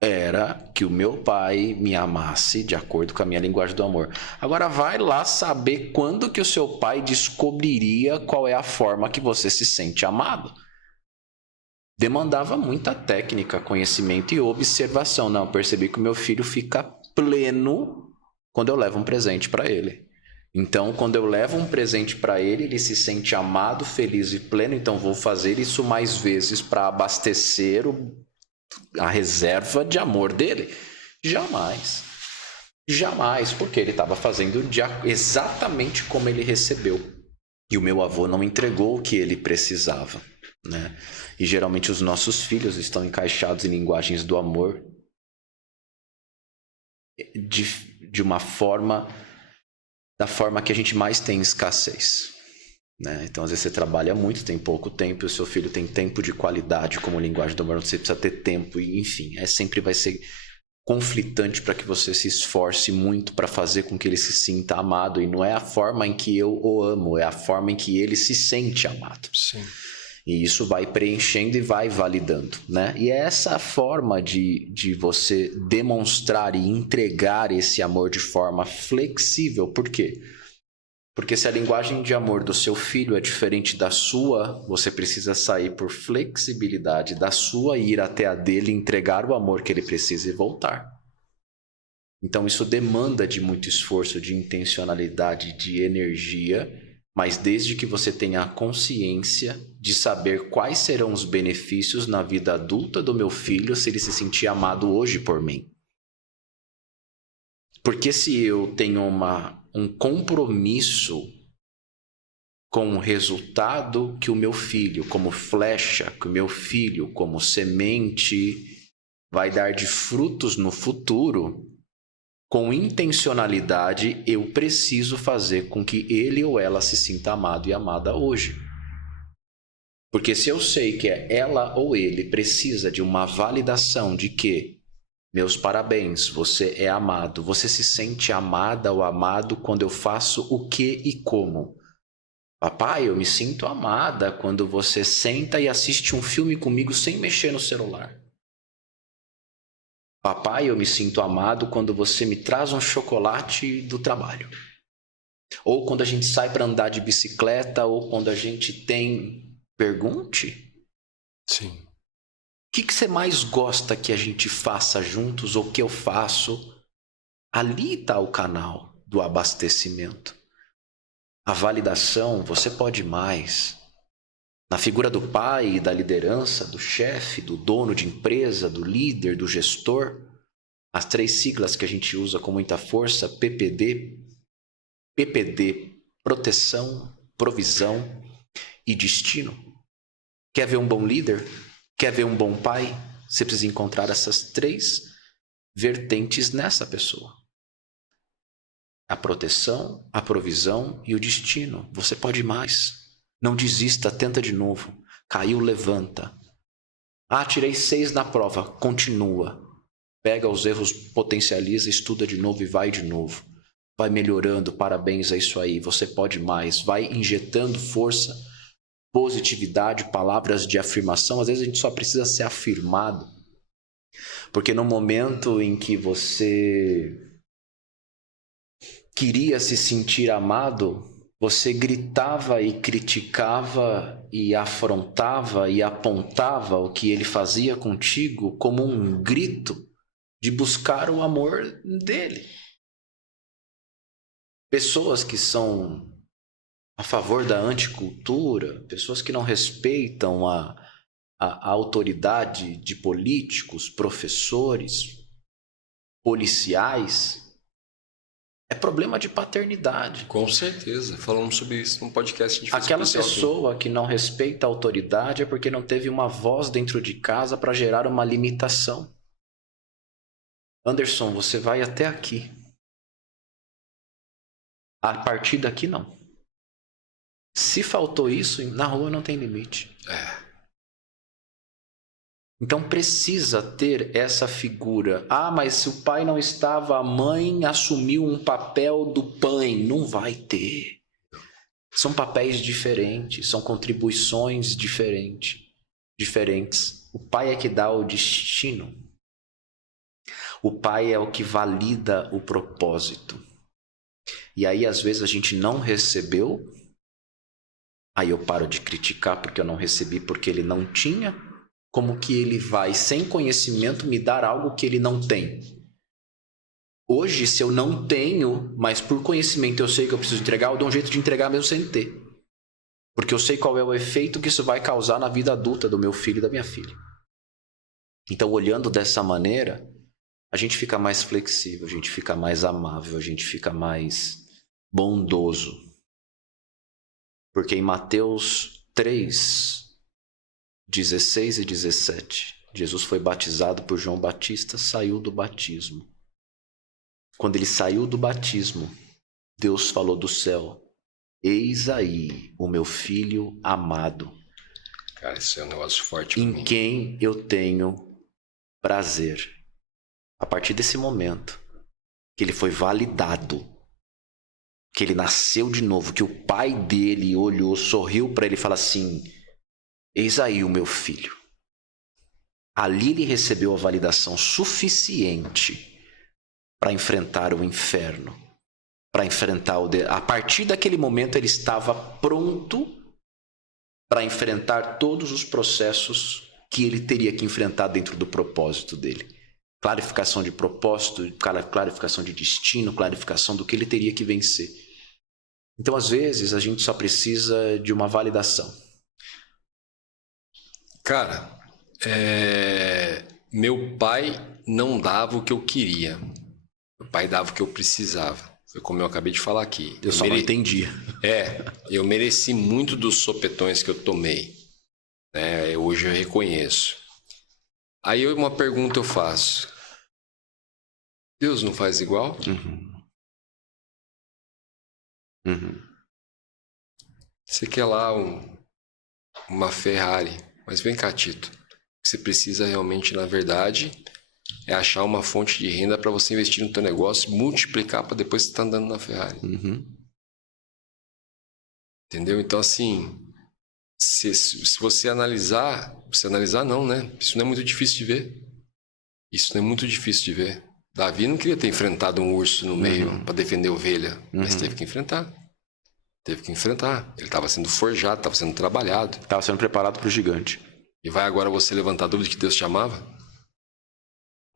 era que o meu pai me amasse de acordo com a minha linguagem do amor. Agora vai lá saber quando que o seu pai descobriria qual é a forma que você se sente amado. Demandava muita técnica, conhecimento e observação. Não, percebi que o meu filho fica pleno quando eu levo um presente para ele. Então, quando eu levo um presente para ele, ele se sente amado, feliz e pleno. Então, vou fazer isso mais vezes para abastecer a reserva de amor dele. Jamais. Jamais, porque ele estava fazendo exatamente como ele recebeu. E o meu avô não entregou o que ele precisava, né? E geralmente os nossos filhos estão encaixados em linguagens do amor de uma forma, da forma que a gente mais tem escassez, né? Então às vezes você trabalha muito, tem pouco tempo, e o seu filho tem tempo de qualidade como linguagem do amor, você precisa ter tempo, e enfim, sempre vai ser conflitante para que você se esforce muito para fazer com que ele se sinta amado, e não é a forma em que eu o amo, é a forma em que ele se sente amado. Sim. E isso vai preenchendo e vai validando, né? E é essa forma de você demonstrar e entregar esse amor de forma flexível. Por quê? Porque se a linguagem de amor do seu filho é diferente da sua, você precisa sair por flexibilidade da sua e ir até a dele, entregar o amor que ele precisa e voltar. Então isso demanda de muito esforço, de intencionalidade, de energia, mas desde que você tenha a consciência de saber quais serão os benefícios na vida adulta do meu filho se ele se sentir amado hoje por mim. Porque se eu tenho um compromisso com o resultado que o meu filho, como flecha, que o meu filho, como semente, vai dar de frutos no futuro, com intencionalidade, eu preciso fazer com que ele ou ela se sinta amado e amada hoje. Porque se eu sei que ela ou ele precisa de uma validação de que, meus parabéns, você é amado, você se sente amada ou amado quando eu faço o que e como. Papai, eu me sinto amada quando você senta e assiste um filme comigo sem mexer no celular. Papai, eu me sinto amado quando você me traz um chocolate do trabalho. Ou quando a gente sai para andar de bicicleta, ou quando a gente tem... Pergunte. Sim. O que você mais gosta que a gente faça juntos, ou que eu faço? Ali está o canal do abastecimento. A validação, você pode mais. Na figura do pai, da liderança, do chefe, do dono de empresa, do líder, do gestor, as 3 siglas que a gente usa com muita força, PPD, proteção, provisão e destino. Quer ver um bom líder? Quer ver um bom pai? Você precisa encontrar essas 3 vertentes nessa pessoa. A proteção, a provisão e o destino. Você pode mais. Não desista, tenta de novo. Caiu, levanta. Ah, tirei 6 na prova. Continua. Pega os erros, potencializa, estuda de novo e vai de novo. Vai melhorando, parabéns, é isso aí. Você pode mais. Vai injetando força, positividade, palavras de afirmação. Às vezes a gente só precisa ser afirmado. Porque no momento em que você queria se sentir amado, você gritava e criticava e afrontava e apontava o que ele fazia contigo como um grito de buscar o amor dele. Pessoas que são a favor da anticultura, pessoas que não respeitam a autoridade de políticos, professores, policiais, é problema de paternidade. Com certeza. Falamos sobre isso num podcast de Aquela pessoa que não respeita a autoridade é porque não teve uma voz dentro de casa para gerar uma limitação. Anderson, você vai até aqui. A partir daqui, não. Se faltou isso, na rua não tem limite. Então precisa ter essa figura. Ah, mas se o pai não estava, a mãe assumiu um papel do pai. Não vai ter. São papéis diferentes, são contribuições diferentes. O pai é que dá o destino. O pai é o que valida o propósito. E aí, às vezes, a gente não recebeu. Aí eu paro de criticar porque eu não recebi, porque ele não tinha. Como que ele vai, sem conhecimento, me dar algo que ele não tem? Hoje, se eu não tenho, mas por conhecimento eu sei que eu preciso entregar, eu dou um jeito de entregar mesmo sem ter. Porque eu sei qual é o efeito que isso vai causar na vida adulta do meu filho e da minha filha. Então, olhando dessa maneira, a gente fica mais flexível, a gente fica mais amável, a gente fica mais bondoso. Porque em Mateus 3, 16 e 17, Jesus foi batizado por João Batista, saiu do batismo. Quando ele saiu do batismo, Deus falou do céu: eis aí o meu filho amado. Cara, isso é um negócio forte. Em quem eu tenho prazer. A partir desse momento, que ele foi validado, que ele nasceu de novo, que o pai dele olhou, sorriu para ele e falou assim: eis aí o meu filho. Ali ele recebeu a validação suficiente para enfrentar o inferno, para enfrentar a partir daquele momento ele estava pronto para enfrentar todos os processos que ele teria que enfrentar dentro do propósito dele. Clarificação de propósito, clarificação de destino, clarificação do que ele teria que vencer. Então, às vezes, a gente só precisa de uma validação. Cara, meu pai não dava o que eu queria. Meu pai dava o que eu precisava. Foi como eu acabei de falar aqui. Eu só não entendia. Eu mereci muito dos sopetões que eu tomei. Hoje eu reconheço. Aí uma pergunta eu faço. Deus não faz igual? Você quer lá uma Ferrari, mas vem cá, Tito. O que você precisa realmente, na verdade, é achar uma fonte de renda para você investir no teu negócio, multiplicar para depois você estar andando na Ferrari. Entendeu? Então, assim, se você analisar não, né? Isso não é muito difícil de ver. Davi não queria ter enfrentado um urso no meio para defender a ovelha, mas teve que enfrentar. Ele estava sendo forjado, estava sendo trabalhado. Estava sendo preparado para o gigante. E vai agora você levantar a dúvida de que Deus te amava?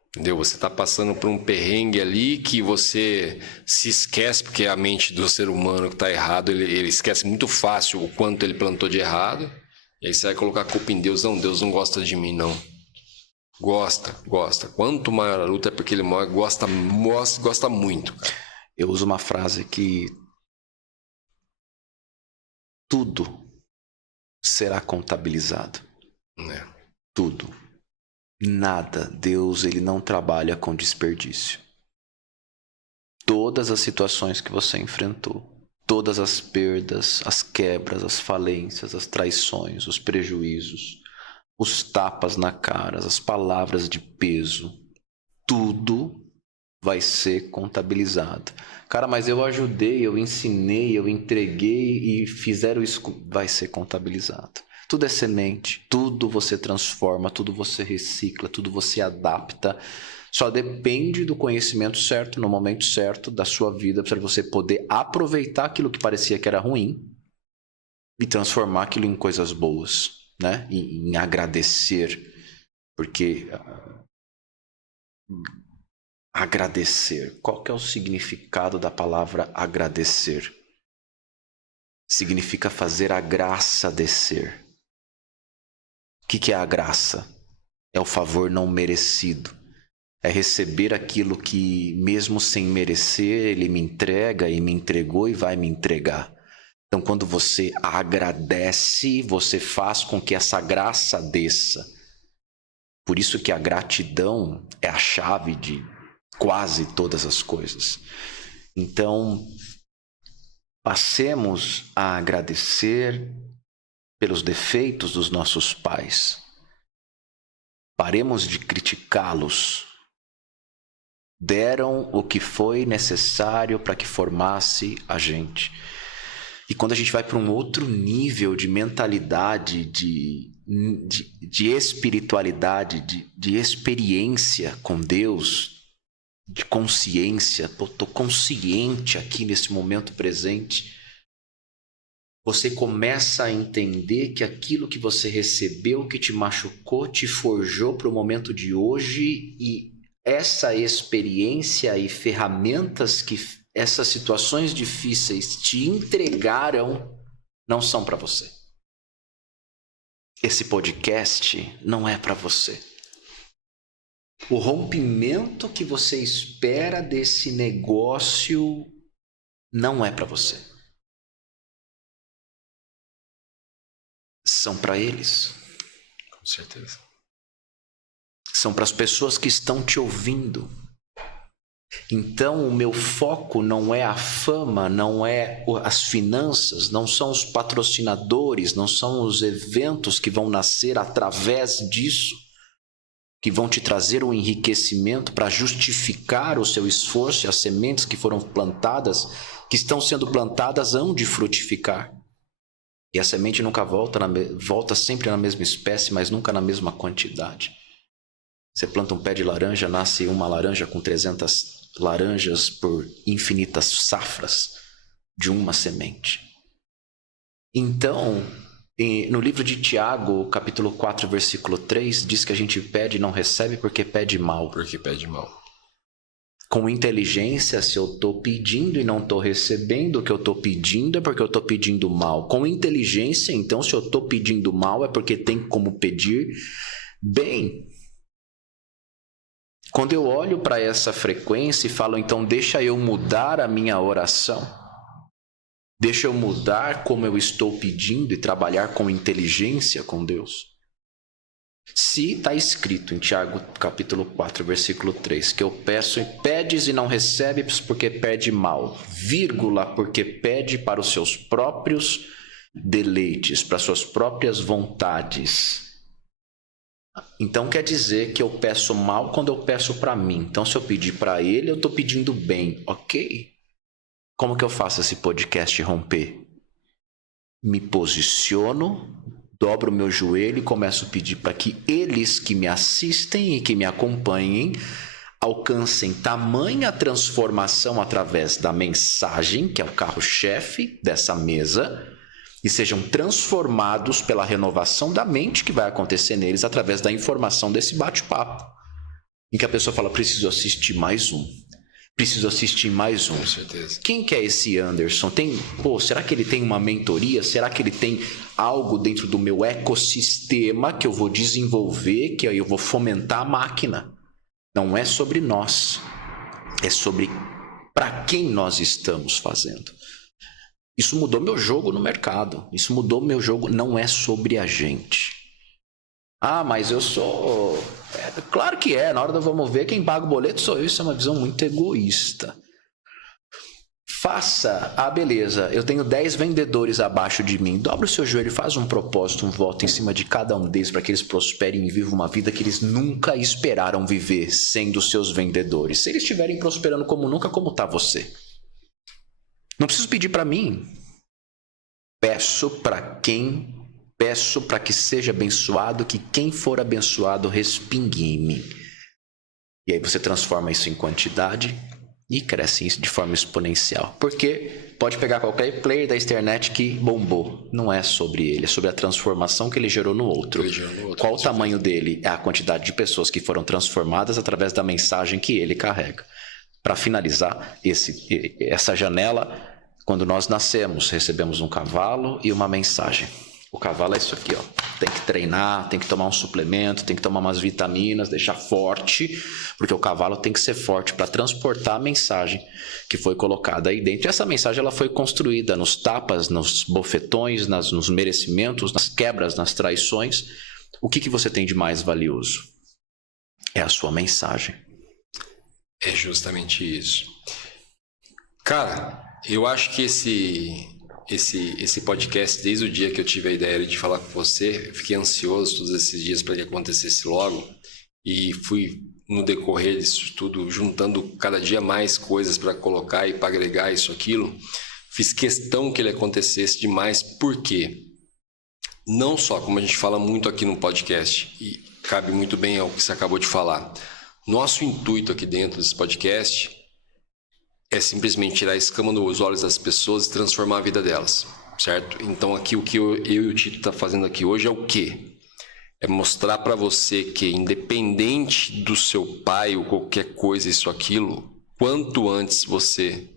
Entendeu? Você está passando por um perrengue ali que você se esquece, porque a mente do ser humano que está errado, ele esquece muito fácil o quanto ele plantou de errado. E aí você vai colocar a culpa em Deus. Não, Deus não gosta de mim, não. Gosta. Quanto maior a luta é porque ele gosta muito. Cara. Eu uso uma frase que tudo será contabilizado. Tudo. Nada. Deus, ele não trabalha com desperdício. Todas as situações que você enfrentou, todas as perdas, as quebras, as falências, as traições, os prejuízos, os tapas na cara, as palavras de peso, tudo vai ser contabilizado. Cara, mas eu ajudei, eu ensinei, eu entreguei e fizeram isso. Vai ser contabilizado. Tudo é semente, tudo você transforma, tudo você recicla, tudo você adapta. Só depende do conhecimento certo, no momento certo da sua vida, para você poder aproveitar aquilo que parecia que era ruim e transformar aquilo em coisas boas, né? Em agradecer. Porque agradecer, qual que é o significado da palavra agradecer? Significa fazer a graça descer. O que é a graça? É o favor não merecido. É receber aquilo que, mesmo sem merecer, Ele me entrega e me entregou e vai me entregar. Então, quando você agradece, você faz com que essa graça desça. Por isso que a gratidão é a chave de quase todas as coisas. Então, passemos a agradecer pelos defeitos dos nossos pais. Paremos de criticá-los. Deram o que foi necessário para que formasse a gente. E quando a gente vai para um outro nível de mentalidade, de espiritualidade, de experiência com Deus, de consciência, estou consciente aqui nesse momento presente, você começa a entender que aquilo que você recebeu, que te machucou, te forjou para o momento de hoje, e essa experiência e ferramentas que essas situações difíceis te entregaram não são para você. Esse podcast não é para você. O rompimento que você espera desse negócio não é para você. São para eles. Com certeza. São para as pessoas que estão te ouvindo. Então, o meu foco não é a fama, não é as finanças, não são os patrocinadores, não são os eventos que vão nascer através disso, que vão te trazer um enriquecimento para justificar o seu esforço e as sementes que foram plantadas, que estão sendo plantadas, hão de frutificar. E a semente nunca volta sempre na mesma espécie, mas nunca na mesma quantidade. Você planta um pé de laranja, nasce uma laranja com 300 laranjas por infinitas safras de uma semente. Então, no livro de Tiago, capítulo 4, versículo 3, diz que a gente pede e não recebe porque pede mal. Porque pede mal. Com inteligência, se eu estou pedindo e não estou recebendo o que eu estou pedindo, é porque eu estou pedindo mal. Com inteligência, então, se eu estou pedindo mal, é porque tem como pedir bem. Quando eu olho para essa frequência e falo, então, deixa eu mudar a minha oração, deixa eu mudar como eu estou pedindo e trabalhar com inteligência com Deus. Se está escrito em Tiago capítulo 4, versículo 3, que eu peço e pedes e não recebes porque pede mal, vírgula, porque pede para os seus próprios deleites, para as suas próprias vontades. Então quer dizer que eu peço mal quando eu peço para mim. Então se eu pedir para ele, eu estou pedindo bem, ok? Como que eu faço esse podcast romper? Me posiciono, dobro o meu joelho e começo a pedir para que eles que me assistem e que me acompanhem alcancem tamanha transformação através da mensagem, que é o carro-chefe dessa mesa, e sejam transformados pela renovação da mente que vai acontecer neles através da informação desse bate-papo. Em que a pessoa fala, preciso assistir mais um. Preciso assistir mais um. Com certeza. Quem que é esse Anderson? Será que ele tem uma mentoria? Será que ele tem algo dentro do meu ecossistema que eu vou desenvolver, que eu vou fomentar a máquina? Não é sobre nós. É sobre para quem nós estamos fazendo. Isso mudou meu jogo no mercado. Isso mudou meu jogo. Não é sobre a gente. Ah, mas eu sou... claro que é. Na hora do vamos ver, quem paga o boleto sou eu. Isso é uma visão muito egoísta. Faça... beleza. Eu tenho 10 vendedores abaixo de mim. Dobra o seu joelho e faz um propósito, um voto em cima de cada um deles para que eles prosperem e vivam uma vida que eles nunca esperaram viver sendo seus vendedores. Se eles estiverem prosperando como nunca, como está você? Não preciso pedir para mim. Peço para que seja abençoado, que quem for abençoado respingue em mim. E aí você transforma isso em quantidade e cresce isso de forma exponencial. Porque pode pegar qualquer player da internet que bombou. Não é sobre ele, é sobre a transformação que ele gerou no outro. Qual o tamanho dele? É a quantidade de pessoas que foram transformadas através da mensagem que ele carrega. Para finalizar essa janela, quando nós nascemos, recebemos um cavalo e uma mensagem. O cavalo é isso aqui, ó. Tem que treinar, tem que tomar um suplemento, tem que tomar umas vitaminas, deixar forte, porque o cavalo tem que ser forte para transportar a mensagem que foi colocada aí dentro. E essa mensagem ela foi construída nos tapas, nos bofetões, nos merecimentos, nas quebras, nas traições. O que você tem de mais valioso? É a sua mensagem. É justamente isso. Cara, eu acho que esse podcast, desde o dia que eu tive a ideia de falar com você, eu fiquei ansioso todos esses dias para que acontecesse logo e fui, no decorrer disso tudo, juntando cada dia mais coisas para colocar e para agregar isso, aquilo. Fiz questão que ele acontecesse demais, por quê? Não só, como a gente fala muito aqui no podcast, e cabe muito bem ao que você acabou de falar, nosso intuito aqui dentro desse podcast é simplesmente tirar a escama dos olhos das pessoas e transformar a vida delas, certo? Então aqui o que eu e o Tito tá fazendo aqui hoje é o quê? É mostrar para você que independente do seu pai ou qualquer coisa, isso, aquilo, quanto antes você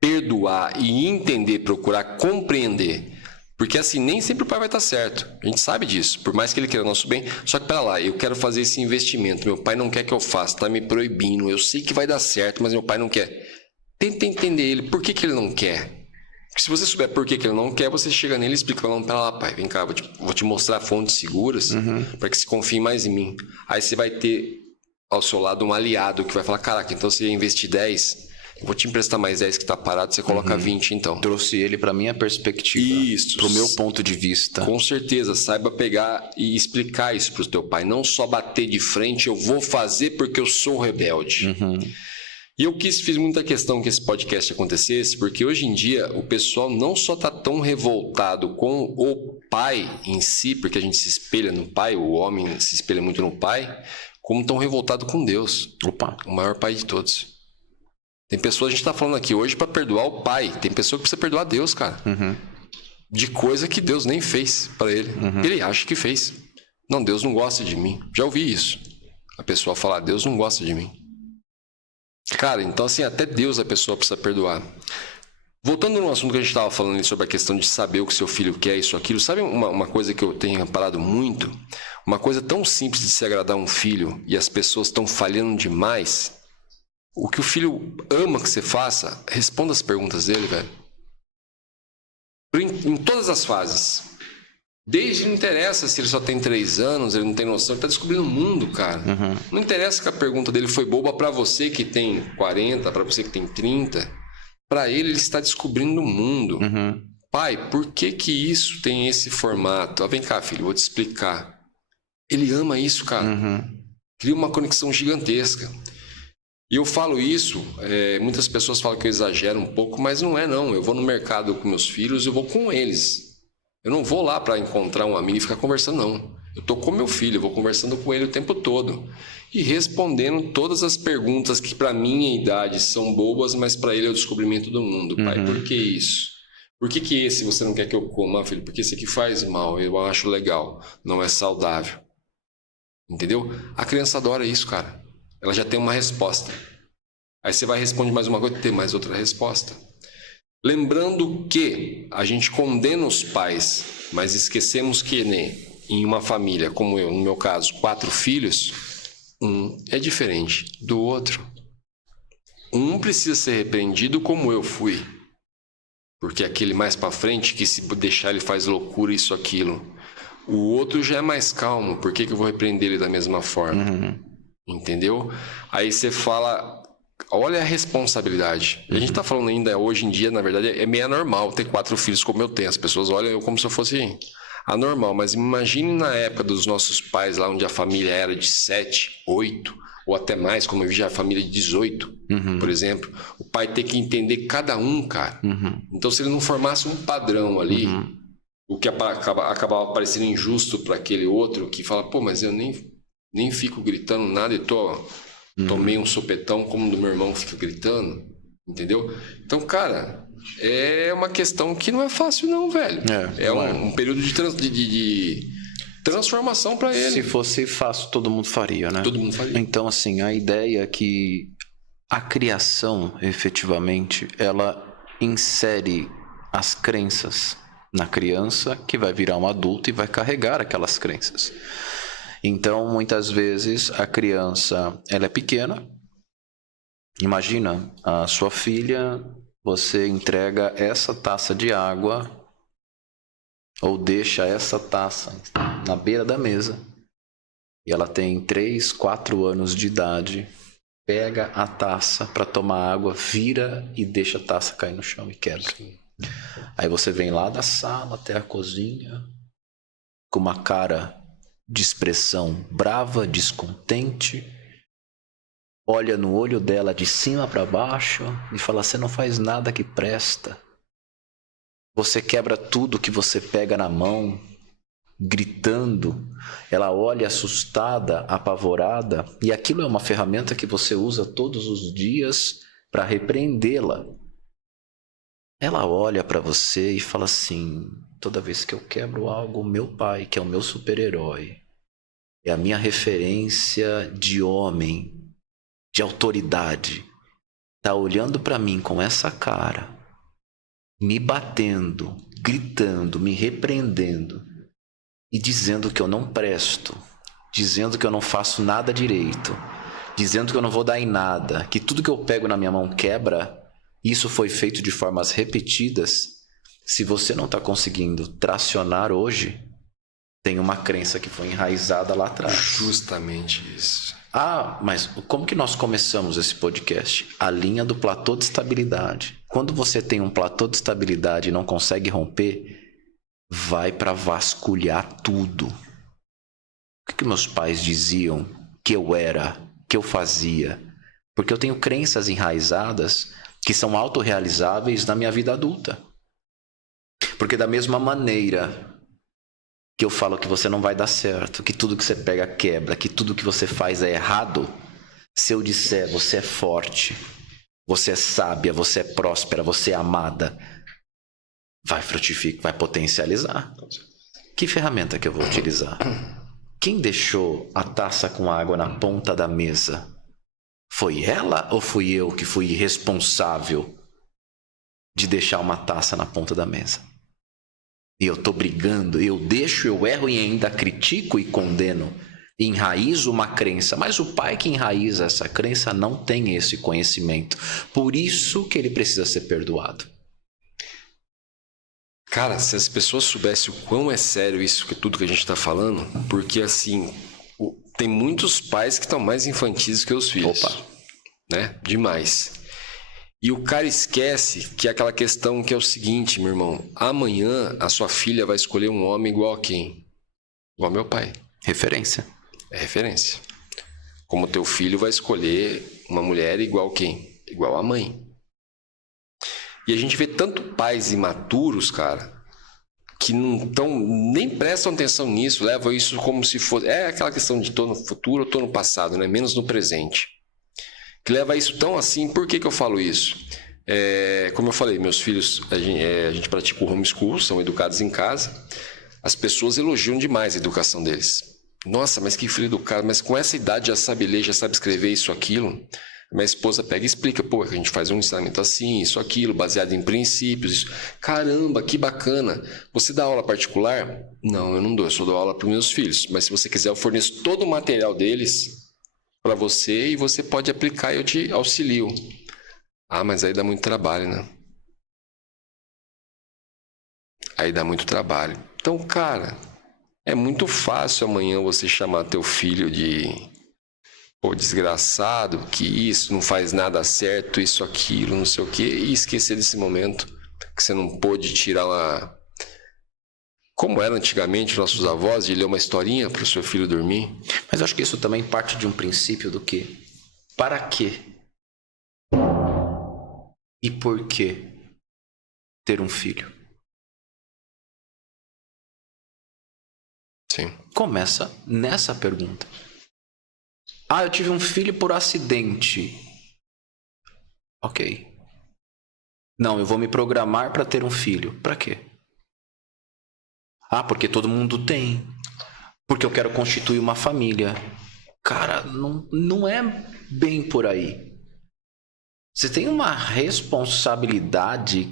perdoar e entender, procurar compreender. Porque assim, nem sempre o pai vai estar certo. A gente sabe disso. Por mais que ele queira o nosso bem. Só que, pera lá, eu quero fazer esse investimento. Meu pai não quer que eu faça. Tá me proibindo. Eu sei que vai dar certo, mas meu pai não quer. Tenta entender ele. Por que ele não quer? Porque se você souber por que ele não quer, você chega nele e explica. Não, pera lá, pai. Vem cá, vou te mostrar fontes seguras para que você confie mais em mim. Aí você vai ter ao seu lado um aliado que vai falar, caraca, então você ia investir 10... Eu vou te emprestar mais 10 que tá parado, você coloca 20 então. Trouxe ele para minha perspectiva. Isso. Pro meu ponto de vista. Com certeza, saiba pegar e explicar isso pro teu pai. Não só bater de frente, eu vou fazer porque eu sou rebelde. E eu fiz muita questão que esse podcast acontecesse, porque hoje em dia o pessoal não só tá tão revoltado com o pai em si, porque a gente se espelha no pai, o homem se espelha muito no pai, como tão revoltado com Deus. Opa. O maior pai de todos. Tem pessoas, a gente tá falando aqui hoje para perdoar o pai. Tem pessoa que precisa perdoar Deus, cara. De coisa que Deus nem fez para ele. Ele acha que fez. Não, Deus não gosta de mim. Já ouvi isso. A pessoa falar, Deus não gosta de mim. Cara, então assim, até Deus a pessoa precisa perdoar. Voltando no assunto que a gente estava falando ali sobre a questão de saber o que seu filho quer, isso, aquilo. Sabe uma coisa que eu tenho reparado muito? Uma coisa tão simples de se agradar um filho e as pessoas estão falhando demais... O que o filho ama que você faça, responda as perguntas dele, velho. Em todas as fases. Desde não interessa se ele só tem 3 anos, ele não tem noção, ele tá descobrindo o mundo, cara. Não interessa que a pergunta dele foi boba pra você que tem 40, pra você que tem 30. Pra ele está descobrindo o mundo. Pai, por que isso tem esse formato? Vem cá, filho, vou te explicar. Ele ama isso, cara. Cria uma conexão gigantesca. E eu falo isso, muitas pessoas falam que eu exagero um pouco, mas não é não. Eu vou no mercado com meus filhos, eu vou com eles. Eu não vou lá para encontrar um amigo e ficar conversando, não. Eu tô com meu filho, eu vou conversando com ele o tempo todo. E respondendo todas as perguntas que para minha idade são bobas, mas para ele é o descobrimento do mundo. Pai, por que isso? Por que esse você não quer que eu coma, filho? Porque esse aqui faz mal, eu acho legal, não é saudável. Entendeu? A criança adora isso, cara. Ela já tem uma resposta. Aí você vai responder mais uma coisa, tem mais outra resposta. Lembrando que a gente condena os pais, mas esquecemos que em uma família, como eu, no meu caso, 4 filhos, um é diferente do outro. Um precisa ser repreendido como eu fui. Porque aquele mais pra frente, que se deixar ele faz loucura, isso, aquilo. O outro já é mais calmo, por que eu vou repreender ele da mesma forma? Entendeu? Aí você fala, olha a responsabilidade. A gente tá falando ainda hoje em dia, na verdade, é meio anormal ter 4 filhos como eu tenho. As pessoas olham eu como se eu fosse anormal. Mas imagine na época dos nossos pais, lá onde a família era de 7, 8, ou até mais, como eu vi já a família de 18, por exemplo. O pai tem que entender cada um, cara. Então, se ele não formasse um padrão ali, o que acabava parecendo injusto para aquele outro, que fala, pô, mas eu nem fico gritando nada e tomei um sopetão como do meu irmão fica gritando, entendeu? Então, cara, é uma questão que não é fácil não, velho. Um período de transformação para ele. Se fosse fácil, todo mundo faria, né? Todo mundo faria. Então, assim, a ideia é que a criação, efetivamente, ela insere as crenças na criança que vai virar um adulto e vai carregar aquelas crenças. Então, muitas vezes, a criança, ela é pequena. Imagina, a sua filha, você entrega essa taça de água ou deixa essa taça na beira da mesa e ela tem 3, 4 anos de idade, pega a taça para tomar água, vira e deixa a taça cair no chão e quebra. Aí você vem lá da sala até a cozinha com uma cara de expressão brava, descontente, olha no olho dela de cima para baixo e fala: você não faz nada que presta. Você quebra tudo que você pega na mão, gritando. Ela olha assustada, apavorada, e aquilo é uma ferramenta que você usa todos os dias para repreendê-la. Ela olha para você e fala assim: toda vez que eu quebro algo, meu pai, que é o meu super-herói, é a minha referência de homem, de autoridade, tá olhando para mim com essa cara, me batendo, gritando, me repreendendo e dizendo que eu não presto, dizendo que eu não faço nada direito, dizendo que eu não vou dar em nada, que tudo que eu pego na minha mão quebra. Isso foi feito de formas repetidas. Se você não está conseguindo tracionar hoje, tem uma crença que foi enraizada lá atrás. Justamente isso. Ah, mas como que nós começamos esse podcast? A linha do platô de estabilidade. Quando você tem um platô de estabilidade e não consegue romper, vai para vasculhar tudo. O que meus pais diziam que eu era, que eu fazia? Porque eu tenho crenças enraizadas que são autorrealizáveis na minha vida adulta. Porque da mesma maneira que eu falo que você não vai dar certo, que tudo que você pega quebra, que tudo que você faz é errado, se eu disser você é forte, você é sábia, você é próspera, você é amada, vai frutificar, vai potencializar. Que ferramenta que eu vou utilizar? Quem deixou a taça com água na ponta da mesa? Foi ela ou fui eu que fui irresponsável de deixar uma taça na ponta da mesa? E eu tô brigando, eu deixo, eu erro e ainda critico e condeno, e enraizo uma crença. Mas o pai que enraiza essa crença não tem esse conhecimento. Por isso que ele precisa ser perdoado. Cara, se as pessoas soubessem o quão é sério isso, que tudo que a gente tá falando, porque assim, tem muitos pais que estão mais infantis que os filhos. Opa. Né? Demais. E o cara esquece que é aquela questão que é o seguinte, meu irmão. Amanhã a sua filha vai escolher um homem igual a quem? Igual ao meu pai. Referência. É referência. Como teu filho vai escolher uma mulher igual a quem? Igual a mãe. E a gente vê tanto pais imaturos, cara, que não tão, nem prestam atenção nisso, levam isso como se fosse... É aquela questão de tô no futuro ou tô no passado, né? Menos no presente. Que leva isso tão assim. Por que eu falo isso? Como eu falei, meus filhos, a gente pratica o homeschool, são educados em casa. As pessoas elogiam demais a educação deles. Nossa, mas que filho educado, mas com essa idade já sabe ler, já sabe escrever isso, aquilo. Minha esposa pega e explica, pô, a gente faz um ensinamento assim, isso, aquilo, baseado em princípios. Isso. Caramba, que bacana. Você dá aula particular? Não, eu não dou, eu só dou aula para os meus filhos. Mas se você quiser, eu forneço todo o material deles para você e você pode aplicar e eu te auxilio. Ah, mas aí dá muito trabalho, né? Aí dá muito trabalho. Então, cara, é muito fácil amanhã você chamar teu filho de pô, desgraçado, que isso, não faz nada certo, isso, aquilo, não sei o quê, e esquecer desse momento que você não pôde tirar uma... Como era antigamente nossos avós, de ler uma historinha para o seu filho dormir. Mas eu acho que isso também parte de um princípio do quê? Para quê? E por que ter um filho? Sim. Começa nessa pergunta. Ah, eu tive um filho por acidente. Ok. Não, eu vou me programar para ter um filho. Para quê? Ah, porque todo mundo tem. Porque eu quero constituir uma família. Cara, não é bem por aí. Você tem uma responsabilidade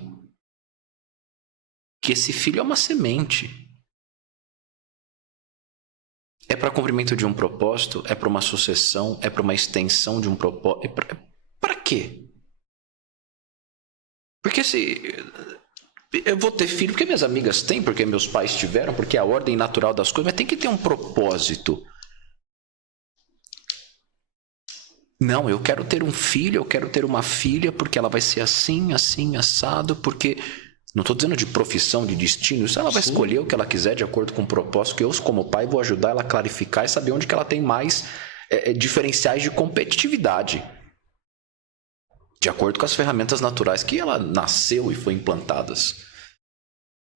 que esse filho é uma semente. É para cumprimento de um propósito, é para uma sucessão, é para uma extensão de um propósito. Para quê? Porque se eu vou ter filho, porque minhas amigas têm, porque meus pais tiveram, porque é a ordem natural das coisas, mas tem que ter um propósito. Não, eu quero ter um filho, eu quero ter uma filha, porque ela vai ser assim, assim, assado, porque... Não estou dizendo de profissão, de destino. Isso ela vai escolher o que ela quiser de acordo com o propósito, que eu, como pai, vou ajudar ela a clarificar e saber onde que ela tem mais diferenciais de competitividade. De acordo com as ferramentas naturais que ela nasceu e foi implantadas.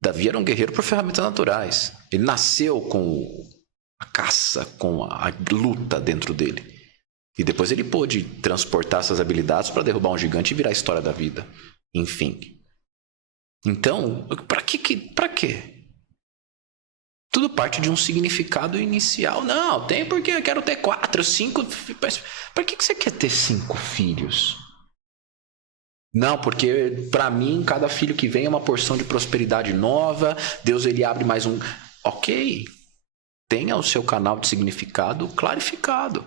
Davi era um guerreiro por ferramentas naturais. Ele nasceu com a caça, com a luta dentro dele. E depois ele pôde transportar essas habilidades para derrubar um gigante e virar a história da vida. Enfim. Então, para quê? Tudo parte de um significado inicial. Não, tem porque eu quero ter 4, 5... Para que você quer ter 5 filhos? Não, porque para mim, cada filho que vem é uma porção de prosperidade nova. Deus, ele abre mais um... Ok. Tenha o seu canal de significado clarificado.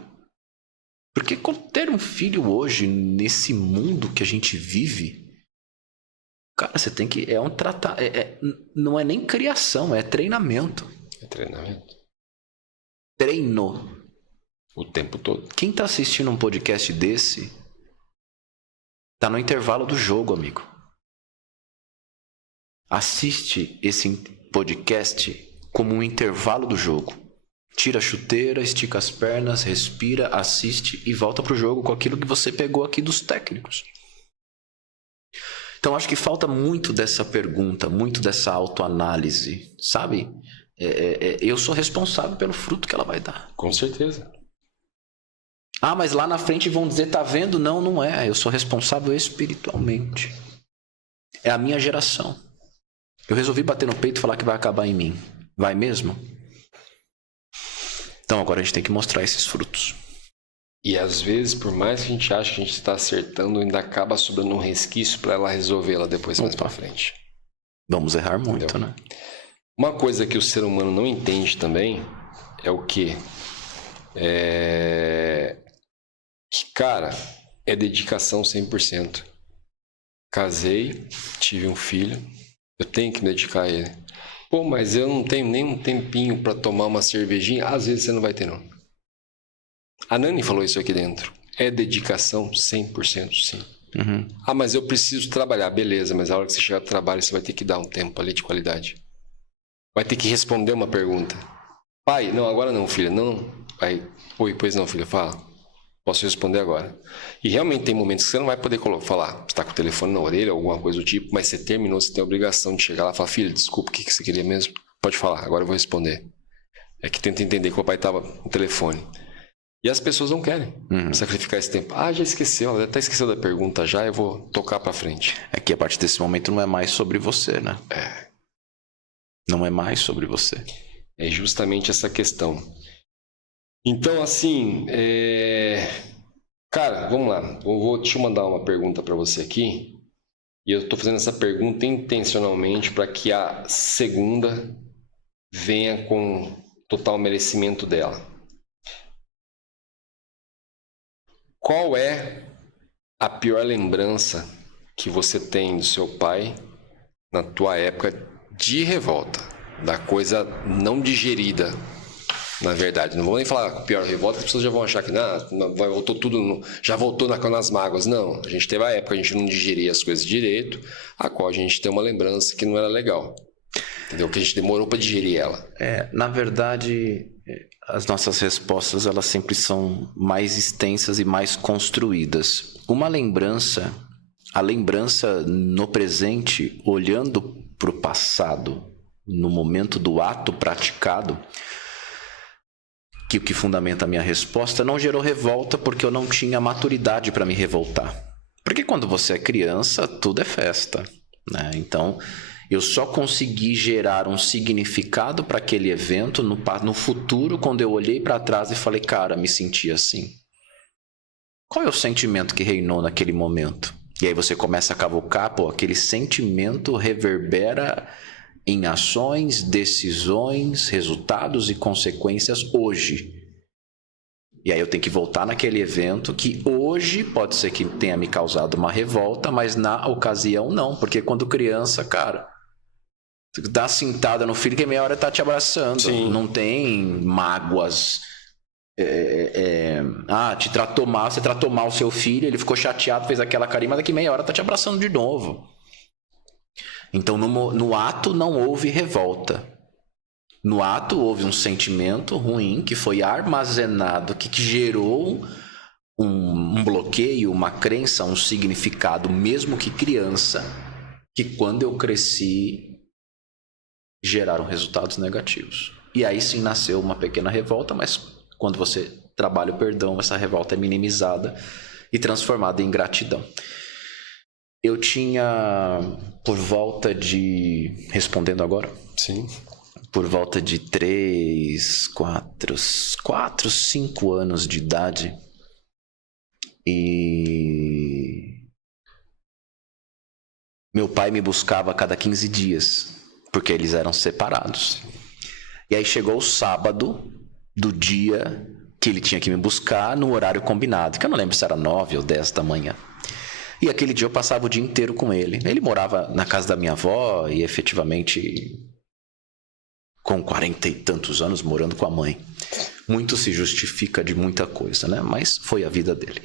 Porque ter um filho hoje, nesse mundo que a gente vive... Cara, você tem que... não é nem criação, é treinamento. É treinamento. Treino. O tempo todo. Quem tá assistindo um podcast desse, tá no intervalo do jogo, amigo. Assiste esse podcast como um intervalo do jogo. Tira a chuteira, estica as pernas, respira, assiste e volta pro jogo com aquilo que você pegou aqui dos técnicos. Então, acho que falta muito dessa pergunta, muito dessa autoanálise, sabe? Eu sou responsável pelo fruto que ela vai dar. Com certeza. Ah, mas lá na frente vão dizer, tá vendo? Não, não é. Eu sou responsável espiritualmente. É a minha geração. Eu resolvi bater no peito e falar que vai acabar em mim. Vai mesmo? Então, agora a gente tem que mostrar esses frutos. E às vezes, por mais que a gente ache que a gente está acertando, ainda acaba sobrando um resquício para ela resolvê-la depois mais para frente. Vamos errar muito, entendeu? Né? Uma coisa que o ser humano não entende também é o quê? Que, cara, é dedicação 100%. Casei, tive um filho, eu tenho que me dedicar a ele. Pô, mas eu não tenho nem um tempinho para tomar uma cervejinha. Às vezes você não vai ter, não. A Nani falou isso aqui dentro. É dedicação 100%, sim. Uhum. Ah, mas eu preciso trabalhar. Beleza, mas a hora que você chegar ao trabalho, você vai ter que dar um tempo ali de qualidade. Vai ter que responder uma pergunta. Pai, não, agora não, filha. Não. Aí, oi, pois não, filha, fala. Posso responder agora. E realmente tem momentos que você não vai poder falar. Você está com o telefone na orelha, alguma coisa do tipo, mas você terminou, você tem a obrigação de chegar lá e falar, filha, desculpa, o que você queria mesmo? Pode falar, agora eu vou responder. É que tenta entender que o papai estava no telefone. E as pessoas não querem sacrificar esse tempo. Ah, já esqueceu, ela até esqueceu da pergunta já, eu vou tocar pra frente. É que a partir desse momento não é mais sobre você, né? É. Não é mais sobre você. É justamente essa questão. Então, assim, cara, vamos lá. Vou te mandar uma pergunta pra você aqui. E eu tô fazendo essa pergunta intencionalmente para que a segunda venha com total merecimento dela. Qual é a pior lembrança que você tem do seu pai na tua época de revolta? Da coisa não digerida, na verdade. Não vou nem falar pior revolta, as pessoas já vão achar que voltou tudo, já voltou nas mágoas. Não, a gente teve a época, a gente não digeria as coisas direito, a qual a gente tem uma lembrança que não era legal. Entendeu? Que a gente demorou para digerir ela. Na verdade... As nossas respostas, elas sempre são mais extensas e mais construídas. Uma lembrança, a lembrança no presente, olhando para o passado, no momento do ato praticado, que o que fundamenta a minha resposta, não gerou revolta porque eu não tinha maturidade para me revoltar. Porque quando você é criança, tudo é festa, né? Então... eu só consegui gerar um significado para aquele evento no futuro, quando eu olhei para trás e falei, cara, me senti assim. Qual é o sentimento que reinou naquele momento? E aí você começa a cavucar, aquele sentimento reverbera em ações, decisões, resultados e consequências hoje. E aí eu tenho que voltar naquele evento que hoje pode ser que tenha me causado uma revolta, mas na ocasião não. Porque quando criança, cara, dá cintada no filho que meia hora tá te abraçando. Sim. Não tem mágoas. Te tratou mal, você tratou mal o seu filho, ele ficou chateado, fez aquela carinha, mas daqui meia hora tá te abraçando de novo. Então no ato não houve revolta. No ato houve um sentimento ruim que foi armazenado, que gerou um bloqueio, uma crença, um significado, mesmo que criança, que quando eu cresci geraram resultados negativos. E aí sim nasceu uma pequena revolta, mas quando você trabalha o perdão, essa revolta é minimizada e transformada em gratidão. Eu tinha por volta de... Respondendo agora? Sim. Por volta de 4, 5 anos de idade. E meu pai me buscava a cada 15 dias, porque eles eram separados. E aí chegou o sábado do dia que ele tinha que me buscar no horário combinado, que eu não lembro se era 9 ou 10 da manhã. E aquele dia eu passava o dia inteiro com ele. Ele morava na casa da minha avó e efetivamente com 40 e tantos anos morando com a mãe. Muito se justifica de muita coisa, né? Mas foi a vida dele.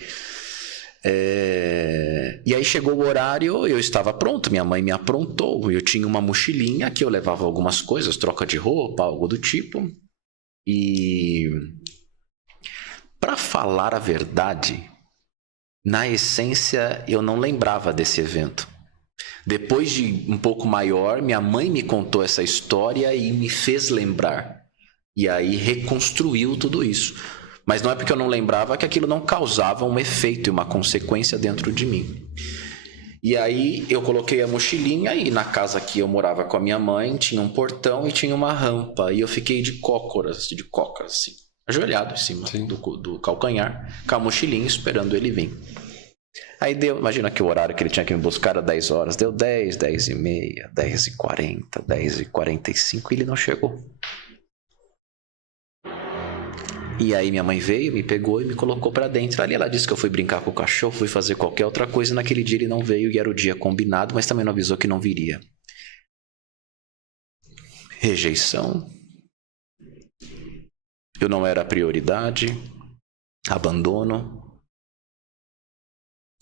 E aí chegou o horário, eu estava pronto, minha mãe me aprontou. Eu tinha uma mochilinha que eu levava algumas coisas, troca de roupa, algo do tipo. E para falar a verdade, na essência eu não lembrava desse evento. Depois de um pouco maior, minha mãe me contou essa história e me fez lembrar. E aí reconstruiu tudo isso. Mas não é porque eu não lembrava que aquilo não causava um efeito e uma consequência dentro de mim. E aí eu coloquei a mochilinha e na casa que eu morava com a minha mãe tinha um portão e tinha uma rampa. E eu fiquei de cócoras assim, ajoelhado em cima do calcanhar, com a mochilinha esperando ele vir. Aí deu, imagina que o horário que ele tinha que me buscar era 10 horas, deu 10, 10 e meia, 10 e 40, 10 e 45 e ele não chegou. E aí minha mãe veio, me pegou e me colocou pra dentro. Ali ela disse que eu fui brincar com o cachorro, fui fazer qualquer outra coisa. Naquele dia ele não veio e era o dia combinado, mas também não avisou que não viria. Rejeição. Eu não era a prioridade. Abandono.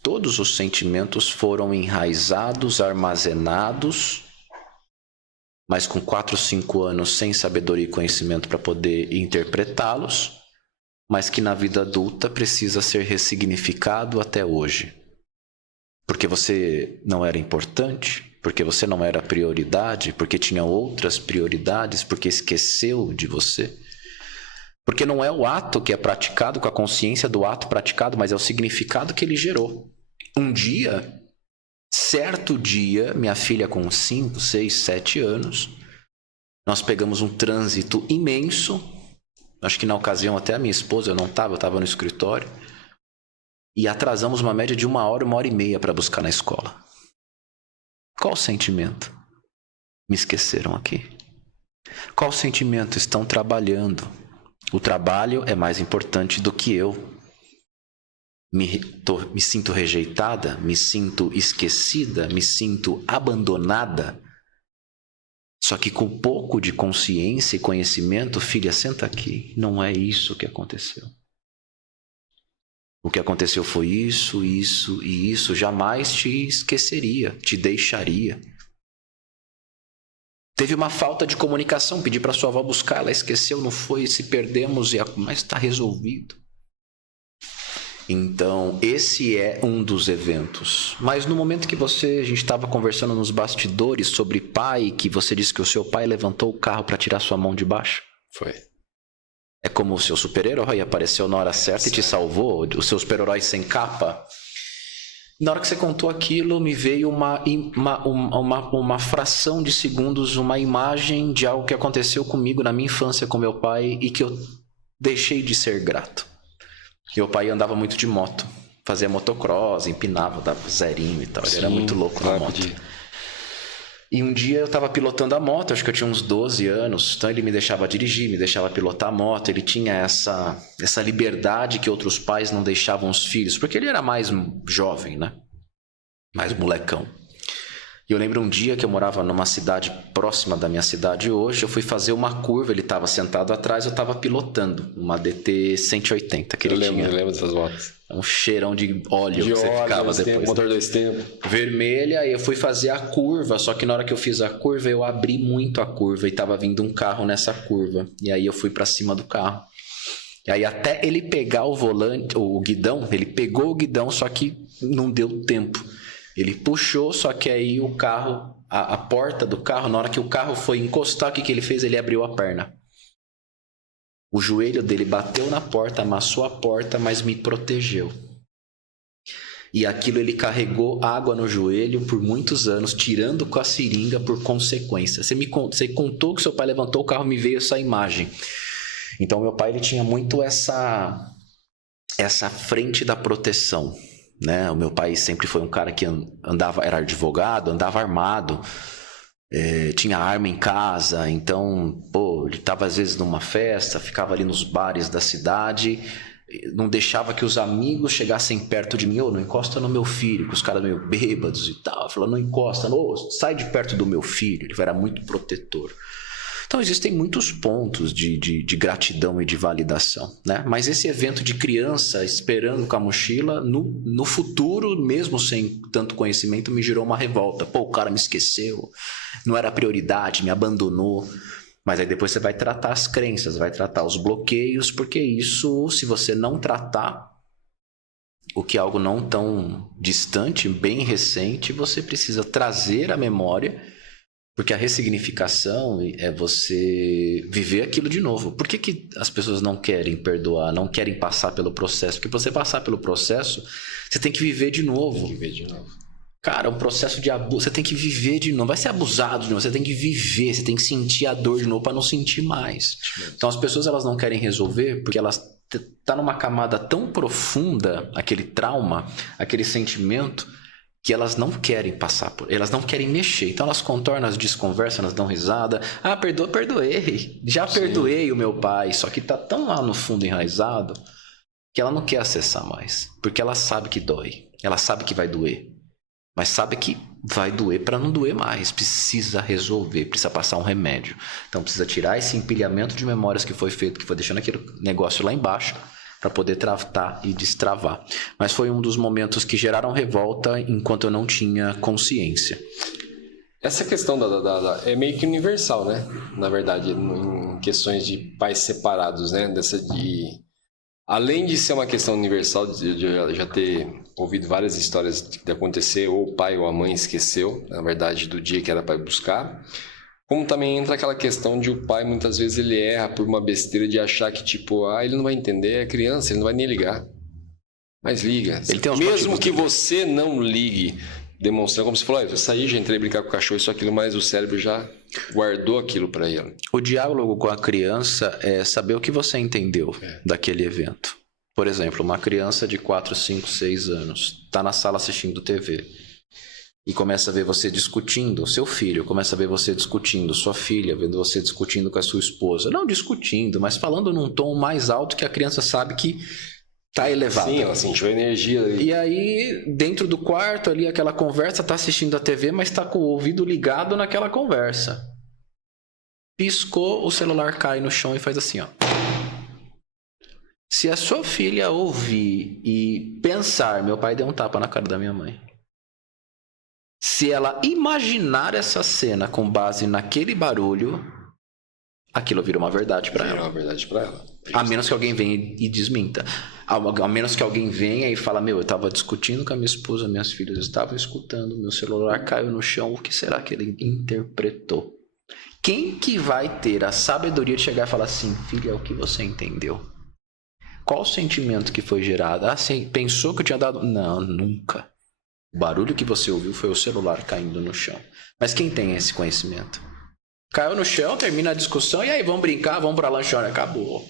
Todos os sentimentos foram enraizados, armazenados, mas com 4, 5 anos sem sabedoria e conhecimento para poder interpretá-los, mas que na vida adulta precisa ser ressignificado até hoje. Porque você não era importante, porque você não era prioridade, porque tinha outras prioridades, porque esqueceu de você. Porque não é o ato que é praticado com a consciência do ato praticado, mas é o significado que ele gerou. Um dia, certo dia, minha filha com 5, 6, 7 anos, nós pegamos um trânsito imenso. Acho que na ocasião até a minha esposa, eu estava no escritório. E atrasamos uma média de 1 hora, 1 hora e meia para buscar na escola. Qual o sentimento? Me esqueceram aqui. Qual o sentimento? Estão trabalhando. O trabalho é mais importante do que eu. Me sinto rejeitada, me sinto esquecida, me sinto abandonada. Só que com um pouco de consciência e conhecimento, filha, senta aqui. Não é isso que aconteceu. O que aconteceu foi isso, isso e isso. Jamais te esqueceria, te deixaria. Teve uma falta de comunicação, pedi para sua avó buscar, ela esqueceu, não foi, se perdemos, mas está resolvido. Então, esse é um dos eventos. Mas no momento que a gente estava conversando nos bastidores sobre pai, que você disse que o seu pai levantou o carro para tirar sua mão de baixo. Foi. É como o seu super-herói apareceu na hora certa e te salvou, o seu super-herói sem capa. Na hora que você contou aquilo, me veio uma fração de segundos, uma imagem de algo que aconteceu comigo na minha infância com meu pai e que eu deixei de ser grato. Meu pai andava muito de moto, fazia motocross, empinava, dava zerinho e tal. Ele era muito louco na moto. E um dia eu estava pilotando a moto, acho que eu tinha uns 12 anos, então ele me deixava dirigir, me deixava pilotar a moto, ele tinha essa liberdade que outros pais não deixavam os filhos, porque ele era mais jovem, né? Mais molecão. E eu lembro um dia que eu morava numa cidade próxima da minha cidade hoje, eu fui fazer uma curva, ele estava sentado atrás, eu estava pilotando uma DT 180 que ele tinha. Eu lembro dessas motos. Um cheirão de óleo que você ficava depois. Motor 2 tempos. Vermelha, e eu fui fazer a curva, só que na hora que eu fiz a curva, eu abri muito a curva e tava vindo um carro nessa curva. E aí eu fui pra cima do carro. E aí até ele pegar o volante, o guidão, ele pegou o guidão, só que não deu tempo. Ele puxou, só que aí o carro, a porta do carro, na hora que o carro foi encostar, o que ele fez? Ele abriu a perna. O joelho dele bateu na porta, amassou a porta, mas me protegeu. E aquilo ele carregou água no joelho por muitos anos, tirando com a seringa por consequência. Você contou que seu pai levantou o carro, me veio essa imagem. Então meu pai ele tinha muito essa frente da proteção, né? O meu pai sempre foi um cara que andava, era advogado, andava armado. Tinha arma em casa, então, ele estava às vezes numa festa, ficava ali nos bares da cidade, não deixava que os amigos chegassem perto de mim, não encosta no meu filho, com os caras meio bêbados e tal, falando, não encosta, sai de perto do meu filho, ele era muito protetor. Então existem muitos pontos de gratidão e de validação, né? Mas esse evento de criança esperando com a mochila, no futuro, mesmo sem tanto conhecimento, me gerou uma revolta. O cara me esqueceu, não era prioridade, me abandonou. Mas aí depois você vai tratar as crenças, vai tratar os bloqueios, porque isso, se você não tratar, o que é algo não tão distante, bem recente, você precisa trazer à memória. Porque a ressignificação é você viver aquilo de novo. Por que as pessoas não querem perdoar, não querem passar pelo processo? Porque você passar pelo processo, você tem que viver de novo. Cara, um processo de abuso, você tem que viver de novo. Vai ser abusado de novo, você tem que viver, você tem que sentir a dor de novo para não sentir mais. Então as pessoas elas não querem resolver porque elas tá numa camada tão profunda, aquele trauma, aquele sentimento, que elas não querem passar por, elas não querem mexer, então elas contornam, as desconversam, elas dão risada, perdoei, já perdoei o meu pai, só que tá tão lá no fundo enraizado, que ela não quer acessar mais, porque ela sabe que dói, ela sabe que vai doer, mas sabe que vai doer para não doer mais, precisa resolver, precisa passar um remédio, então precisa tirar esse empilhamento de memórias que foi feito, que foi deixando aquele negócio lá embaixo, para poder tratar e destravar. Mas foi um dos momentos que geraram revolta enquanto eu não tinha consciência. Essa questão é meio que universal, né? Na verdade, em questões de pais separados, né? Além de ser uma questão universal, de eu já ter ouvido várias histórias de acontecer, ou o pai ou a mãe esqueceu, na verdade, do dia que era para buscar. Como também entra aquela questão de o pai, muitas vezes, ele erra por uma besteira de achar que, ele não vai entender, é criança, ele não vai nem ligar. Mas liga. Mesmo que você não ligue, demonstrando, como você falou, eu saí, já entrei brincar com o cachorro, isso, aquilo, mas o cérebro já guardou aquilo para ele. O diálogo com a criança é saber o que você entendeu daquele evento. Por exemplo, uma criança de 4, 5, 6 anos está na sala assistindo TV. E começa a ver você discutindo, seu filho começa a ver você discutindo, sua filha vendo você discutindo com a sua esposa. Não discutindo, mas falando num tom mais alto que a criança sabe que tá elevado. Sim, ela sentiu a energia. E aí, dentro do quarto ali, aquela conversa, tá assistindo a TV, mas tá com o ouvido ligado naquela conversa. Piscou, o celular cai no chão e faz assim, ó. Se a sua filha ouvir e pensar, meu pai deu um tapa na cara da minha mãe. Se ela imaginar essa cena com base naquele barulho, aquilo vira uma verdade para ela. Vira uma verdade para ela. A menos que alguém venha e desminta. A menos que alguém venha e fala, eu estava discutindo com a minha esposa, minhas filhas estavam escutando, meu celular caiu no chão, o que será que ele interpretou? Quem que vai ter a sabedoria de chegar e falar assim, filha, o que você entendeu? Qual o sentimento que foi gerado? Você pensou que eu tinha dado... Não, nunca. O barulho que você ouviu foi o celular caindo no chão. Mas quem tem esse conhecimento? Caiu no chão, termina a discussão, e aí vamos brincar, vamos pra lanchonete, acabou.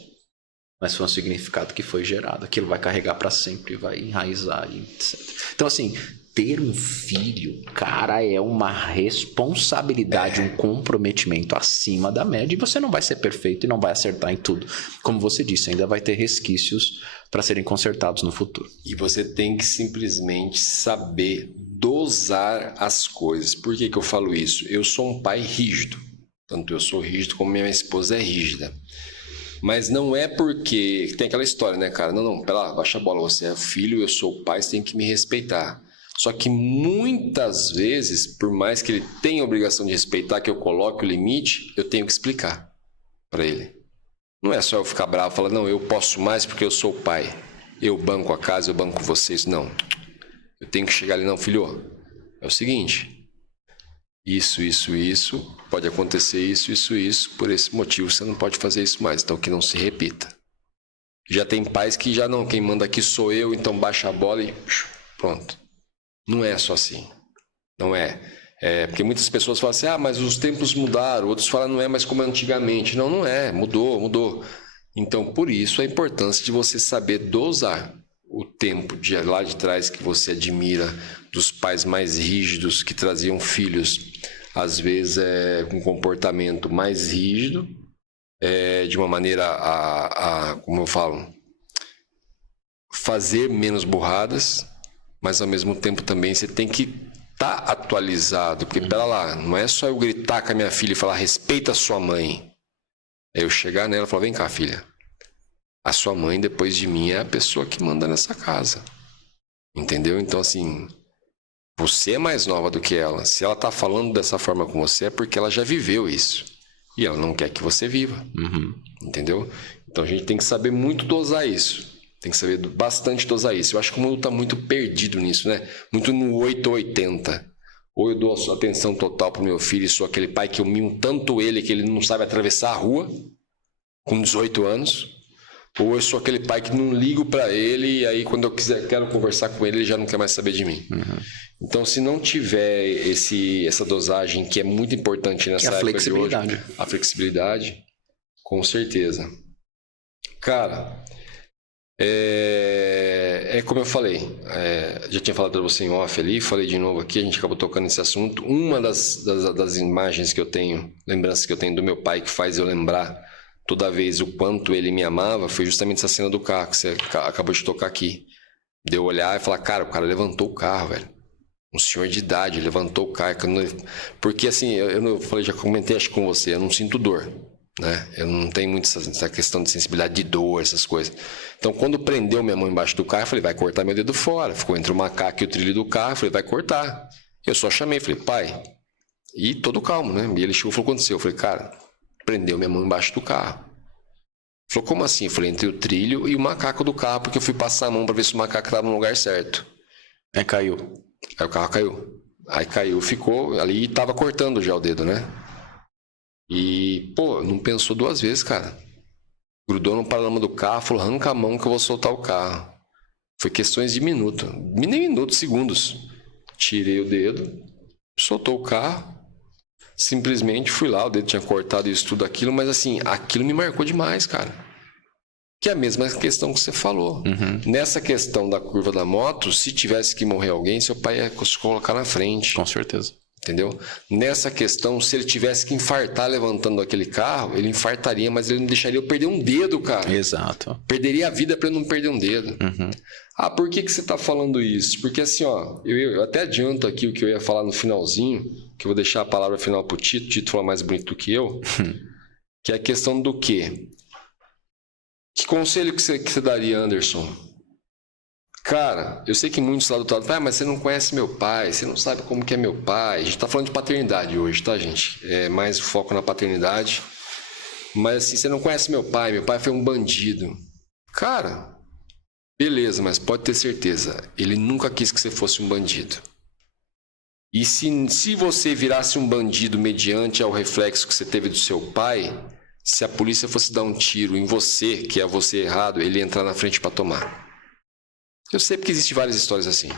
Mas foi um significado que foi gerado. Aquilo vai carregar para sempre, vai enraizar, etc. Então, assim, ter um filho, cara, é uma responsabilidade, um comprometimento acima da média, e você não vai ser perfeito e não vai acertar em tudo. Como você disse, ainda vai ter resquícios para serem consertados no futuro. E você tem que simplesmente saber dosar as coisas. Por que eu falo isso? Eu sou um pai rígido. Tanto eu sou rígido como minha esposa é rígida. Mas não é porque... Tem aquela história, né, cara? Não, pera lá, baixa a bola. Você é filho, eu sou o pai, você tem que me respeitar. Só que muitas vezes, por mais que ele tenha a obrigação de respeitar, que eu coloque o limite, eu tenho que explicar para ele. Não é só eu ficar bravo e falar, não, eu posso mais porque eu sou o pai. Eu banco a casa, eu banco vocês. Não. Eu tenho que chegar ali, não, filho, é o seguinte, isso, pode acontecer isso, por esse motivo você não pode fazer isso mais, então que não se repita. Já tem pais que já não, quem manda aqui sou eu, então baixa a bola e pronto. Não é só assim, não é. Porque muitas pessoas falam assim, mas os tempos mudaram, outros falam, não é mais como antigamente. Não é, mudou. Então, por isso, a importância de você saber dosar o tempo de lá de trás que você admira, dos pais mais rígidos que traziam filhos, às vezes com um comportamento mais rígido, de uma maneira como eu falo, fazer menos burradas, mas ao mesmo tempo também você tem que estar atualizado, porque pera lá, não é só eu gritar com a minha filha e falar respeita a sua mãe, é eu chegar nela e falar, vem cá, filha, a sua mãe depois de mim é a pessoa que manda nessa casa, entendeu? Então assim, você é mais nova do que ela, se ela tá falando dessa forma com você é porque ela já viveu isso e ela não quer que você viva, entendeu? Então a gente tem que saber muito dosar isso. Tem que saber bastante dosar isso. Eu acho que o mundo está muito perdido nisso, né? Muito no 8 ou 80. Ou eu dou a atenção total pro meu filho e sou aquele pai que eu mimo tanto ele que ele não sabe atravessar a rua com 18 anos. Ou eu sou aquele pai que não ligo para ele e aí quando eu quero conversar com ele, ele já não quer mais saber de mim. Então, se não tiver essa dosagem que é muito importante nessa época de hoje, a flexibilidade, com certeza. Cara... como eu falei, já tinha falado para você em off ali, falei de novo aqui, a gente acabou tocando nesse assunto. Uma das imagens que eu tenho, lembranças que eu tenho do meu pai que faz eu lembrar toda vez o quanto ele me amava, foi justamente essa cena do carro que você acabou de tocar aqui. De eu olhar e falar, cara, o cara levantou o carro, velho. Um senhor de idade levantou o carro. Porque assim, eu falei, já comentei acho com você, eu não sinto dor. Né? Eu não tenho muito essa questão de sensibilidade de dor, essas coisas. Então, quando prendeu minha mão embaixo do carro, eu falei, vai cortar meu dedo fora. Ficou entre o macaco e o trilho do carro, eu falei, vai cortar. Eu só chamei, falei, pai. E todo calmo, né? E ele chegou e falou, o que aconteceu? Eu falei, cara, prendeu minha mão embaixo do carro. Ele falou, como assim? Eu falei, entre o trilho e o macaco do carro, porque eu fui passar a mão para ver se o macaco estava no lugar certo. Aí caiu. Aí o carro caiu. Aí caiu, ficou ali e tava cortando já o dedo, né? E, não pensou duas vezes, cara. Grudou no paralama do carro, falou, arranca a mão que eu vou soltar o carro. Foi questões de minuto. Nem minutos, segundos. Tirei o dedo, soltou o carro. Simplesmente fui lá, o dedo tinha cortado isso, tudo aquilo. Mas assim, aquilo me marcou demais, cara. Que é a mesma questão que você falou. Nessa questão da curva da moto, se tivesse que morrer alguém, seu pai ia se colocar na frente. Com certeza. Entendeu? Nessa questão, se ele tivesse que infartar levantando aquele carro, ele infartaria, mas ele não deixaria eu perder um dedo, cara. Exato. Perderia a vida para eu não perder um dedo. Por que você tá falando isso? Porque assim, eu até adianto aqui o que eu ia falar no finalzinho, que eu vou deixar a palavra final pro Tito. O Tito fala mais bonito do que eu. Que é a questão do quê? Que conselho que você daria, Anderson? Cara, eu sei que muitos lá do outro lado, mas você não conhece meu pai, você não sabe como que é meu pai. A gente tá falando de paternidade hoje, tá, gente? É mais foco na paternidade. Mas assim, você não conhece meu pai foi um bandido. Cara, beleza, mas pode ter certeza, ele nunca quis que você fosse um bandido. E se você virasse um bandido mediante ao reflexo que você teve do seu pai, se a polícia fosse dar um tiro em você, que é você errado, ele ia entrar na frente para tomar. Eu sei porque existem várias histórias assim.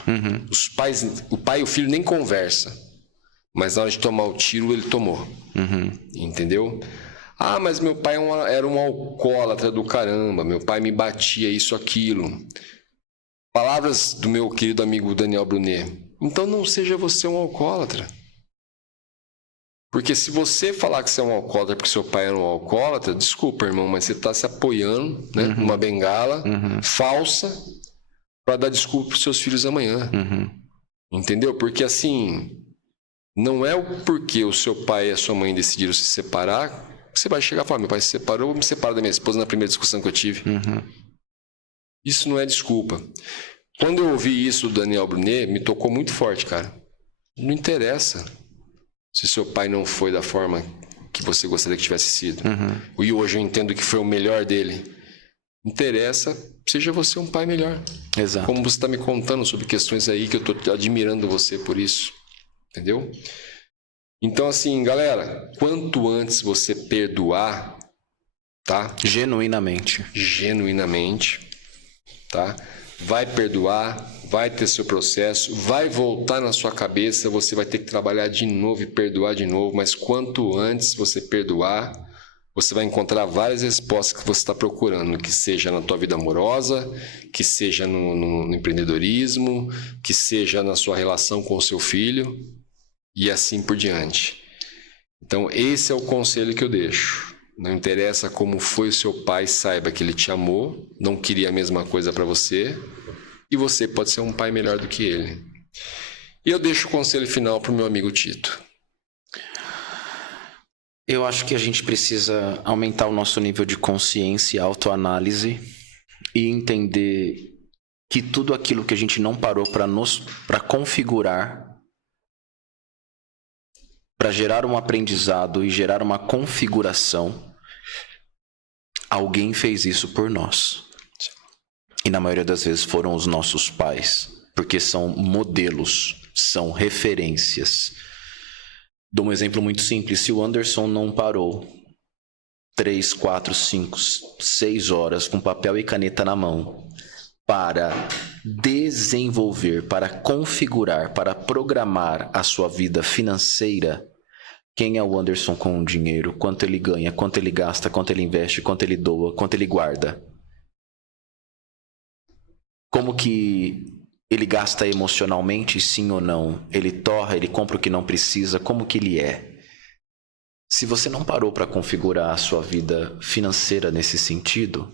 O pai e o filho nem conversam. Mas na hora de tomar o tiro, ele tomou. Entendeu? Mas meu pai era um alcoólatra do caramba. Meu pai me batia, isso, aquilo. Palavras do meu querido amigo Daniel Brunet. Então não seja você um alcoólatra. Porque se você falar que você é um alcoólatra porque seu pai era um alcoólatra, desculpa, irmão, mas você está se apoiando, né, numa bengala falsa para dar desculpa para os seus filhos amanhã. Entendeu? Porque assim, não é o porquê o seu pai e a sua mãe decidiram se separar que você vai chegar e falar, meu pai se separou, eu vou me separar da minha esposa na primeira discussão que eu tive. Isso não é desculpa. Quando eu ouvi isso do Daniel Brunet, me tocou muito forte, cara. Não interessa se seu pai não foi da forma que você gostaria que tivesse sido. E hoje eu entendo que foi o melhor dele. Interessa, seja você um pai melhor. Exato. Como você está me contando sobre questões aí que eu estou admirando você por isso. Entendeu? Então, assim, galera, quanto antes você perdoar, tá? Genuinamente, tá? Vai perdoar, vai ter seu processo, vai voltar na sua cabeça, você vai ter que trabalhar de novo e perdoar de novo, mas quanto antes você perdoar, você vai encontrar várias respostas que você está procurando, que seja na tua vida amorosa, que seja no empreendedorismo, que seja na sua relação com o seu filho e assim por diante. Então, esse é o conselho que eu deixo. Não interessa como foi o seu pai, saiba que ele te amou, não queria a mesma coisa para você, e você pode ser um pai melhor do que ele. E eu deixo o conselho final para o meu amigo Tito. Eu acho que a gente precisa aumentar o nosso nível de consciência e autoanálise e entender que tudo aquilo que a gente não parou para configurar, para gerar um aprendizado e gerar uma configuração, alguém fez isso por nós. E na maioria das vezes foram os nossos pais, porque são modelos, são referências. Dou um exemplo muito simples. Se o Anderson não parou 3, 4, 5, 6 horas com papel e caneta na mão para desenvolver, para configurar, para programar a sua vida financeira, quem é o Anderson com o dinheiro? Quanto ele ganha? Quanto ele gasta? Quanto ele investe? Quanto ele doa? Quanto ele guarda? Como que ele gasta emocionalmente, sim ou não? Ele torra, ele compra o que não precisa, como que ele é? Se você não parou para configurar a sua vida financeira nesse sentido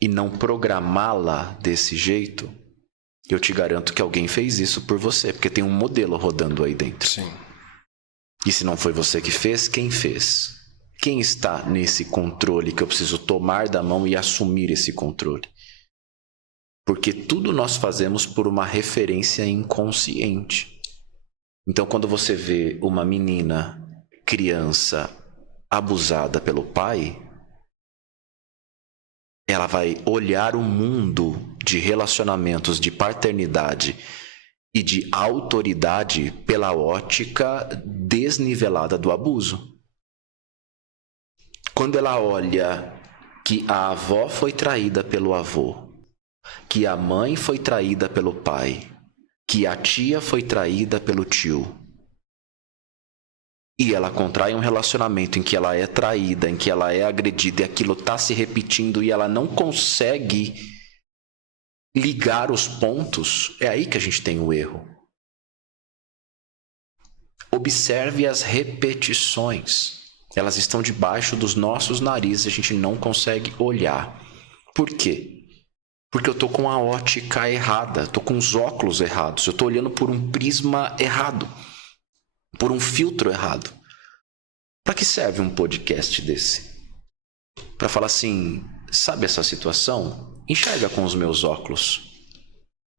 e não programá-la desse jeito, eu te garanto que alguém fez isso por você, porque tem um modelo rodando aí dentro. Sim. E se não foi você que fez, quem fez? Quem está nesse controle que eu preciso tomar da mão e assumir esse controle? Porque tudo nós fazemos por uma referência inconsciente. Então, quando você vê uma menina, criança, abusada pelo pai, ela vai olhar o mundo de relacionamentos, de paternidade e de autoridade pela ótica desnivelada do abuso. Quando ela olha que a avó foi traída pelo avô, que a mãe foi traída pelo pai, que a tia foi traída pelo tio, e ela contrai um relacionamento em que ela é traída, em que ela é agredida, e aquilo está se repetindo e ela não consegue ligar os pontos, é aí que a gente tem o erro. Observe as repetições. Elas estão debaixo dos nossos narizes, a gente não consegue olhar. Por quê? Porque eu estou com a ótica errada, estou com os óculos errados, eu estou olhando por um prisma errado, por um filtro errado. Para que serve um podcast desse? Para falar assim, sabe essa situação? Enxerga com os meus óculos.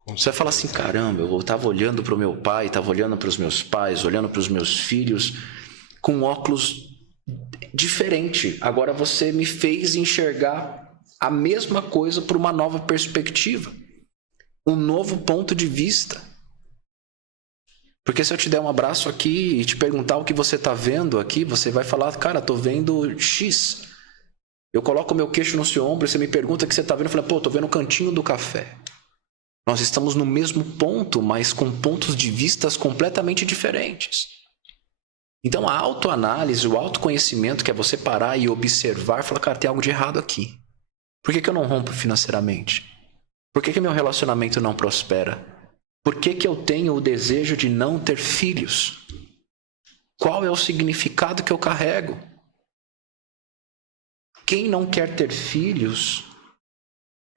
Você vai falar assim, caramba, eu estava olhando para o meu pai, estava olhando para os meus pais, olhando para os meus filhos, com óculos diferente. Agora você me fez enxergar a mesma coisa por uma nova perspectiva, um novo ponto de vista. Porque se eu te der um abraço aqui e te perguntar o que você está vendo aqui, você vai falar, cara, estou vendo X. Eu coloco o meu queixo no seu ombro e você me pergunta o que você está vendo. Eu falo, pô, estou vendo o cantinho do café. Nós estamos no mesmo ponto, mas com pontos de vistas completamente diferentes. Então a autoanálise, o autoconhecimento, que é você parar e observar e falar, cara, tem algo de errado aqui. Por que eu não rompo financeiramente? Por que meu relacionamento não prospera? Por que eu tenho o desejo de não ter filhos? Qual é o significado que eu carrego? Quem não quer ter filhos,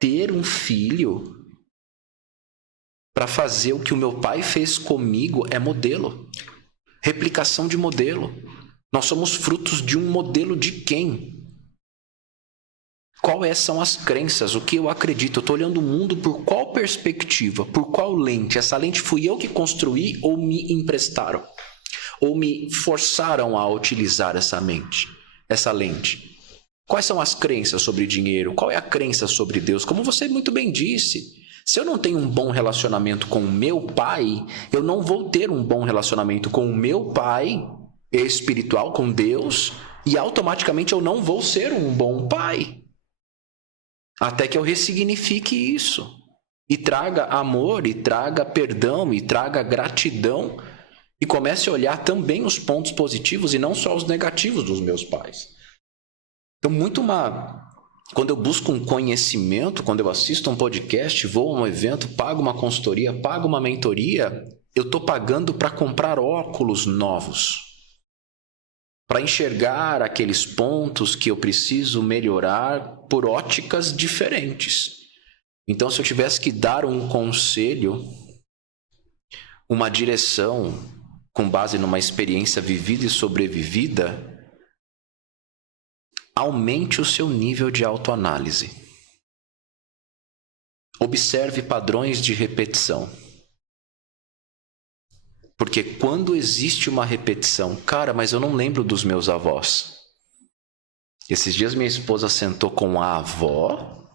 ter um filho para fazer o que o meu pai fez comigo é modelo. Replicação de modelo. Nós somos frutos de um modelo de quem? Quais são as crenças? O que eu acredito? Eu estou olhando o mundo por qual perspectiva? Por qual lente? Essa lente fui eu que construí ou me emprestaram? Ou me forçaram a utilizar essa lente? Quais são as crenças sobre dinheiro? Qual é a crença sobre Deus? Como você muito bem disse, se eu não tenho um bom relacionamento com o meu pai, eu não vou ter um bom relacionamento com o meu pai espiritual, com Deus, e automaticamente eu não vou ser um bom pai. Até que eu ressignifique isso. E traga amor, e traga perdão, e traga gratidão. E comece a olhar também os pontos positivos e não só os negativos dos meus pais. Então, quando eu busco um conhecimento, quando eu assisto um podcast, vou a um evento, pago uma consultoria, pago uma mentoria, eu estou pagando para comprar óculos novos. Para enxergar aqueles pontos que eu preciso melhorar por óticas diferentes. Então, se eu tivesse que dar um conselho, uma direção, com base numa experiência vivida e sobrevivida, aumente o seu nível de autoanálise. Observe padrões de repetição. Porque quando existe uma repetição, cara, mas eu não lembro dos meus avós. Esses dias minha esposa sentou com a avó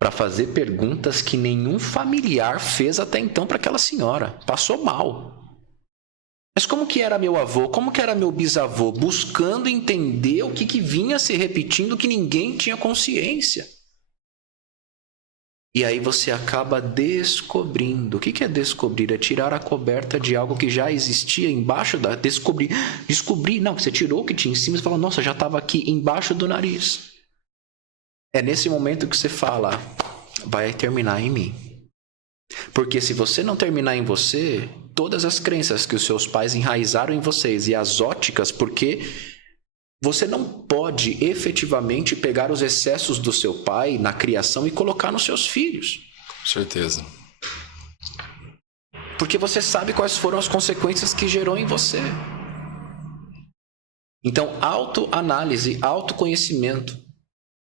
para fazer perguntas que nenhum familiar fez até então para aquela senhora. Passou mal. Mas como que era meu avô? Como que era meu bisavô? Buscando entender o que vinha se repetindo que ninguém tinha consciência. E aí você acaba descobrindo. O que é descobrir? É tirar a coberta de algo que já existia embaixo da... Descobrir. Não, você tirou o que tinha em cima e falou, nossa, já estava aqui embaixo do nariz. É nesse momento que você fala, vai terminar em mim. Porque se você não terminar em você, todas as crenças que os seus pais enraizaram em vocês e as óticas, porque você não pode efetivamente pegar os excessos do seu pai na criação e colocar nos seus filhos. Com certeza. Porque você sabe quais foram as consequências que gerou em você. Então, autoanálise, autoconhecimento,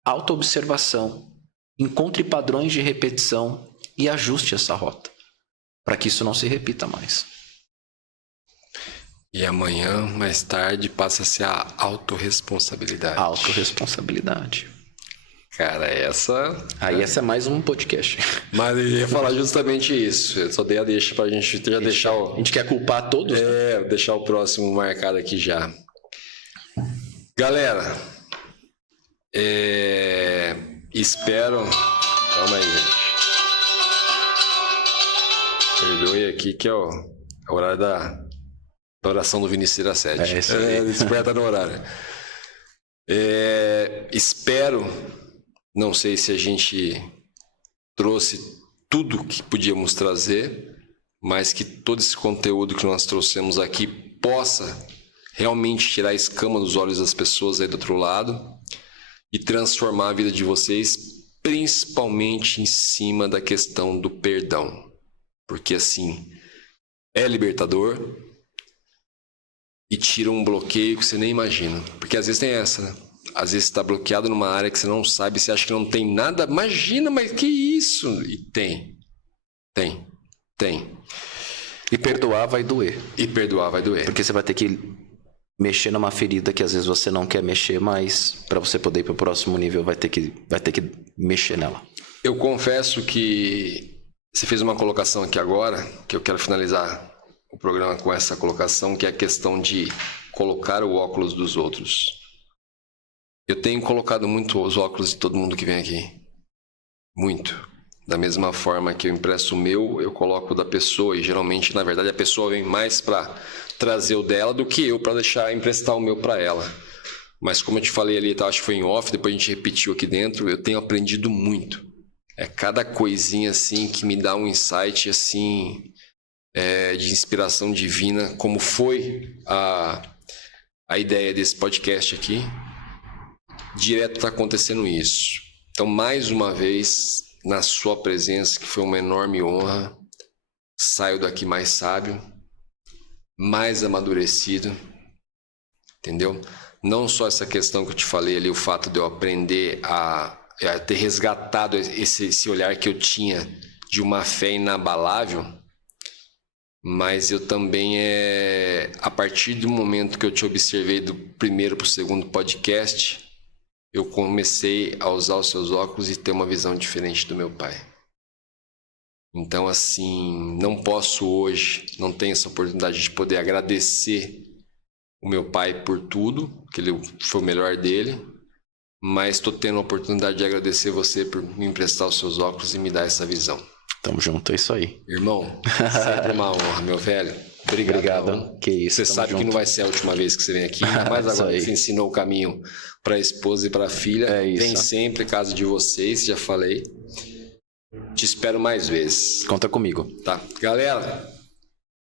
autoobservação, encontre padrões de repetição e ajuste essa rota, para que isso não se repita mais. E amanhã, mais tarde, passa a ser a autorresponsabilidade. Autorresponsabilidade. Cara, essa é mais um podcast. Mas eu ia falar justamente isso. Eu só dei a deixa pra gente já deixar o... A gente quer culpar todos? Né? Deixar o próximo marcado aqui já. Galera, espero... Calma aí, gente. Perdoe aqui que é o horário da oração do Vinícius Iracete. Desperta no horário. Espero, não sei se a gente trouxe tudo que podíamos trazer, mas que todo esse conteúdo que nós trouxemos aqui possa realmente tirar a escama dos olhos das pessoas aí do outro lado e transformar a vida de vocês, principalmente em cima da questão do perdão. Porque assim, é libertador e tira um bloqueio que você nem imagina. Porque às vezes tem essa, né? Às vezes você está bloqueado numa área que você não sabe, você acha que não tem nada. Imagina, mas que isso? E tem. E perdoar vai doer. Porque você vai ter que mexer numa ferida que às vezes você não quer mexer, mas para você poder ir para o próximo nível vai ter que mexer nela. Eu confesso que você fez uma colocação aqui agora, que eu quero finalizar o programa com essa colocação, que é a questão de colocar o óculos dos outros. Eu tenho colocado muito os óculos de todo mundo que vem aqui. Muito. Da mesma forma que eu empresto o meu, eu coloco o da pessoa. E geralmente, na verdade, a pessoa vem mais para trazer o dela do que eu para emprestar o meu para ela. Mas como eu te falei ali, acho que foi em off, depois a gente repetiu aqui dentro, eu tenho aprendido muito. É cada coisinha assim que me dá um insight assim de inspiração divina, como foi a ideia desse podcast aqui. Direto tá acontecendo isso. Então, mais uma vez, na sua presença, que foi uma enorme honra, saio daqui mais sábio, mais amadurecido, entendeu? Não só essa questão que eu te falei ali, o fato de eu aprender a ter resgatado esse olhar que eu tinha de uma fé inabalável, mas eu também, a partir do momento que eu te observei do primeiro para o segundo podcast, eu comecei a usar os seus óculos e ter uma visão diferente do meu pai. Então, assim, não posso hoje, não tenho essa oportunidade de poder agradecer o meu pai por tudo, que ele foi o melhor dele, mas estou tendo a oportunidade de agradecer você por me emprestar os seus óculos e me dar essa visão. Tamo junto, é isso aí. Irmão, sempre uma honra, meu velho. Obrigado. Que isso. Você sabe junto. que não vai ser a última vez que você vem aqui, ainda mais agora que você ensinou o caminho para a esposa e para a filha. É isso. Vem sempre, casa de vocês, já falei. Te espero mais vezes. Conta comigo. Tá. Galera,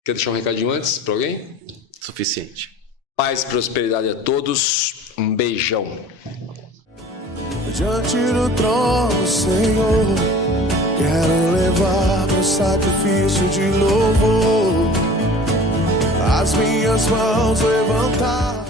quer deixar um recadinho antes para alguém? Suficiente. Paz e prosperidade a todos. Um beijão. Diante do trono, Senhor, quero levar meu sacrifício de louvor, as minhas mãos levantar.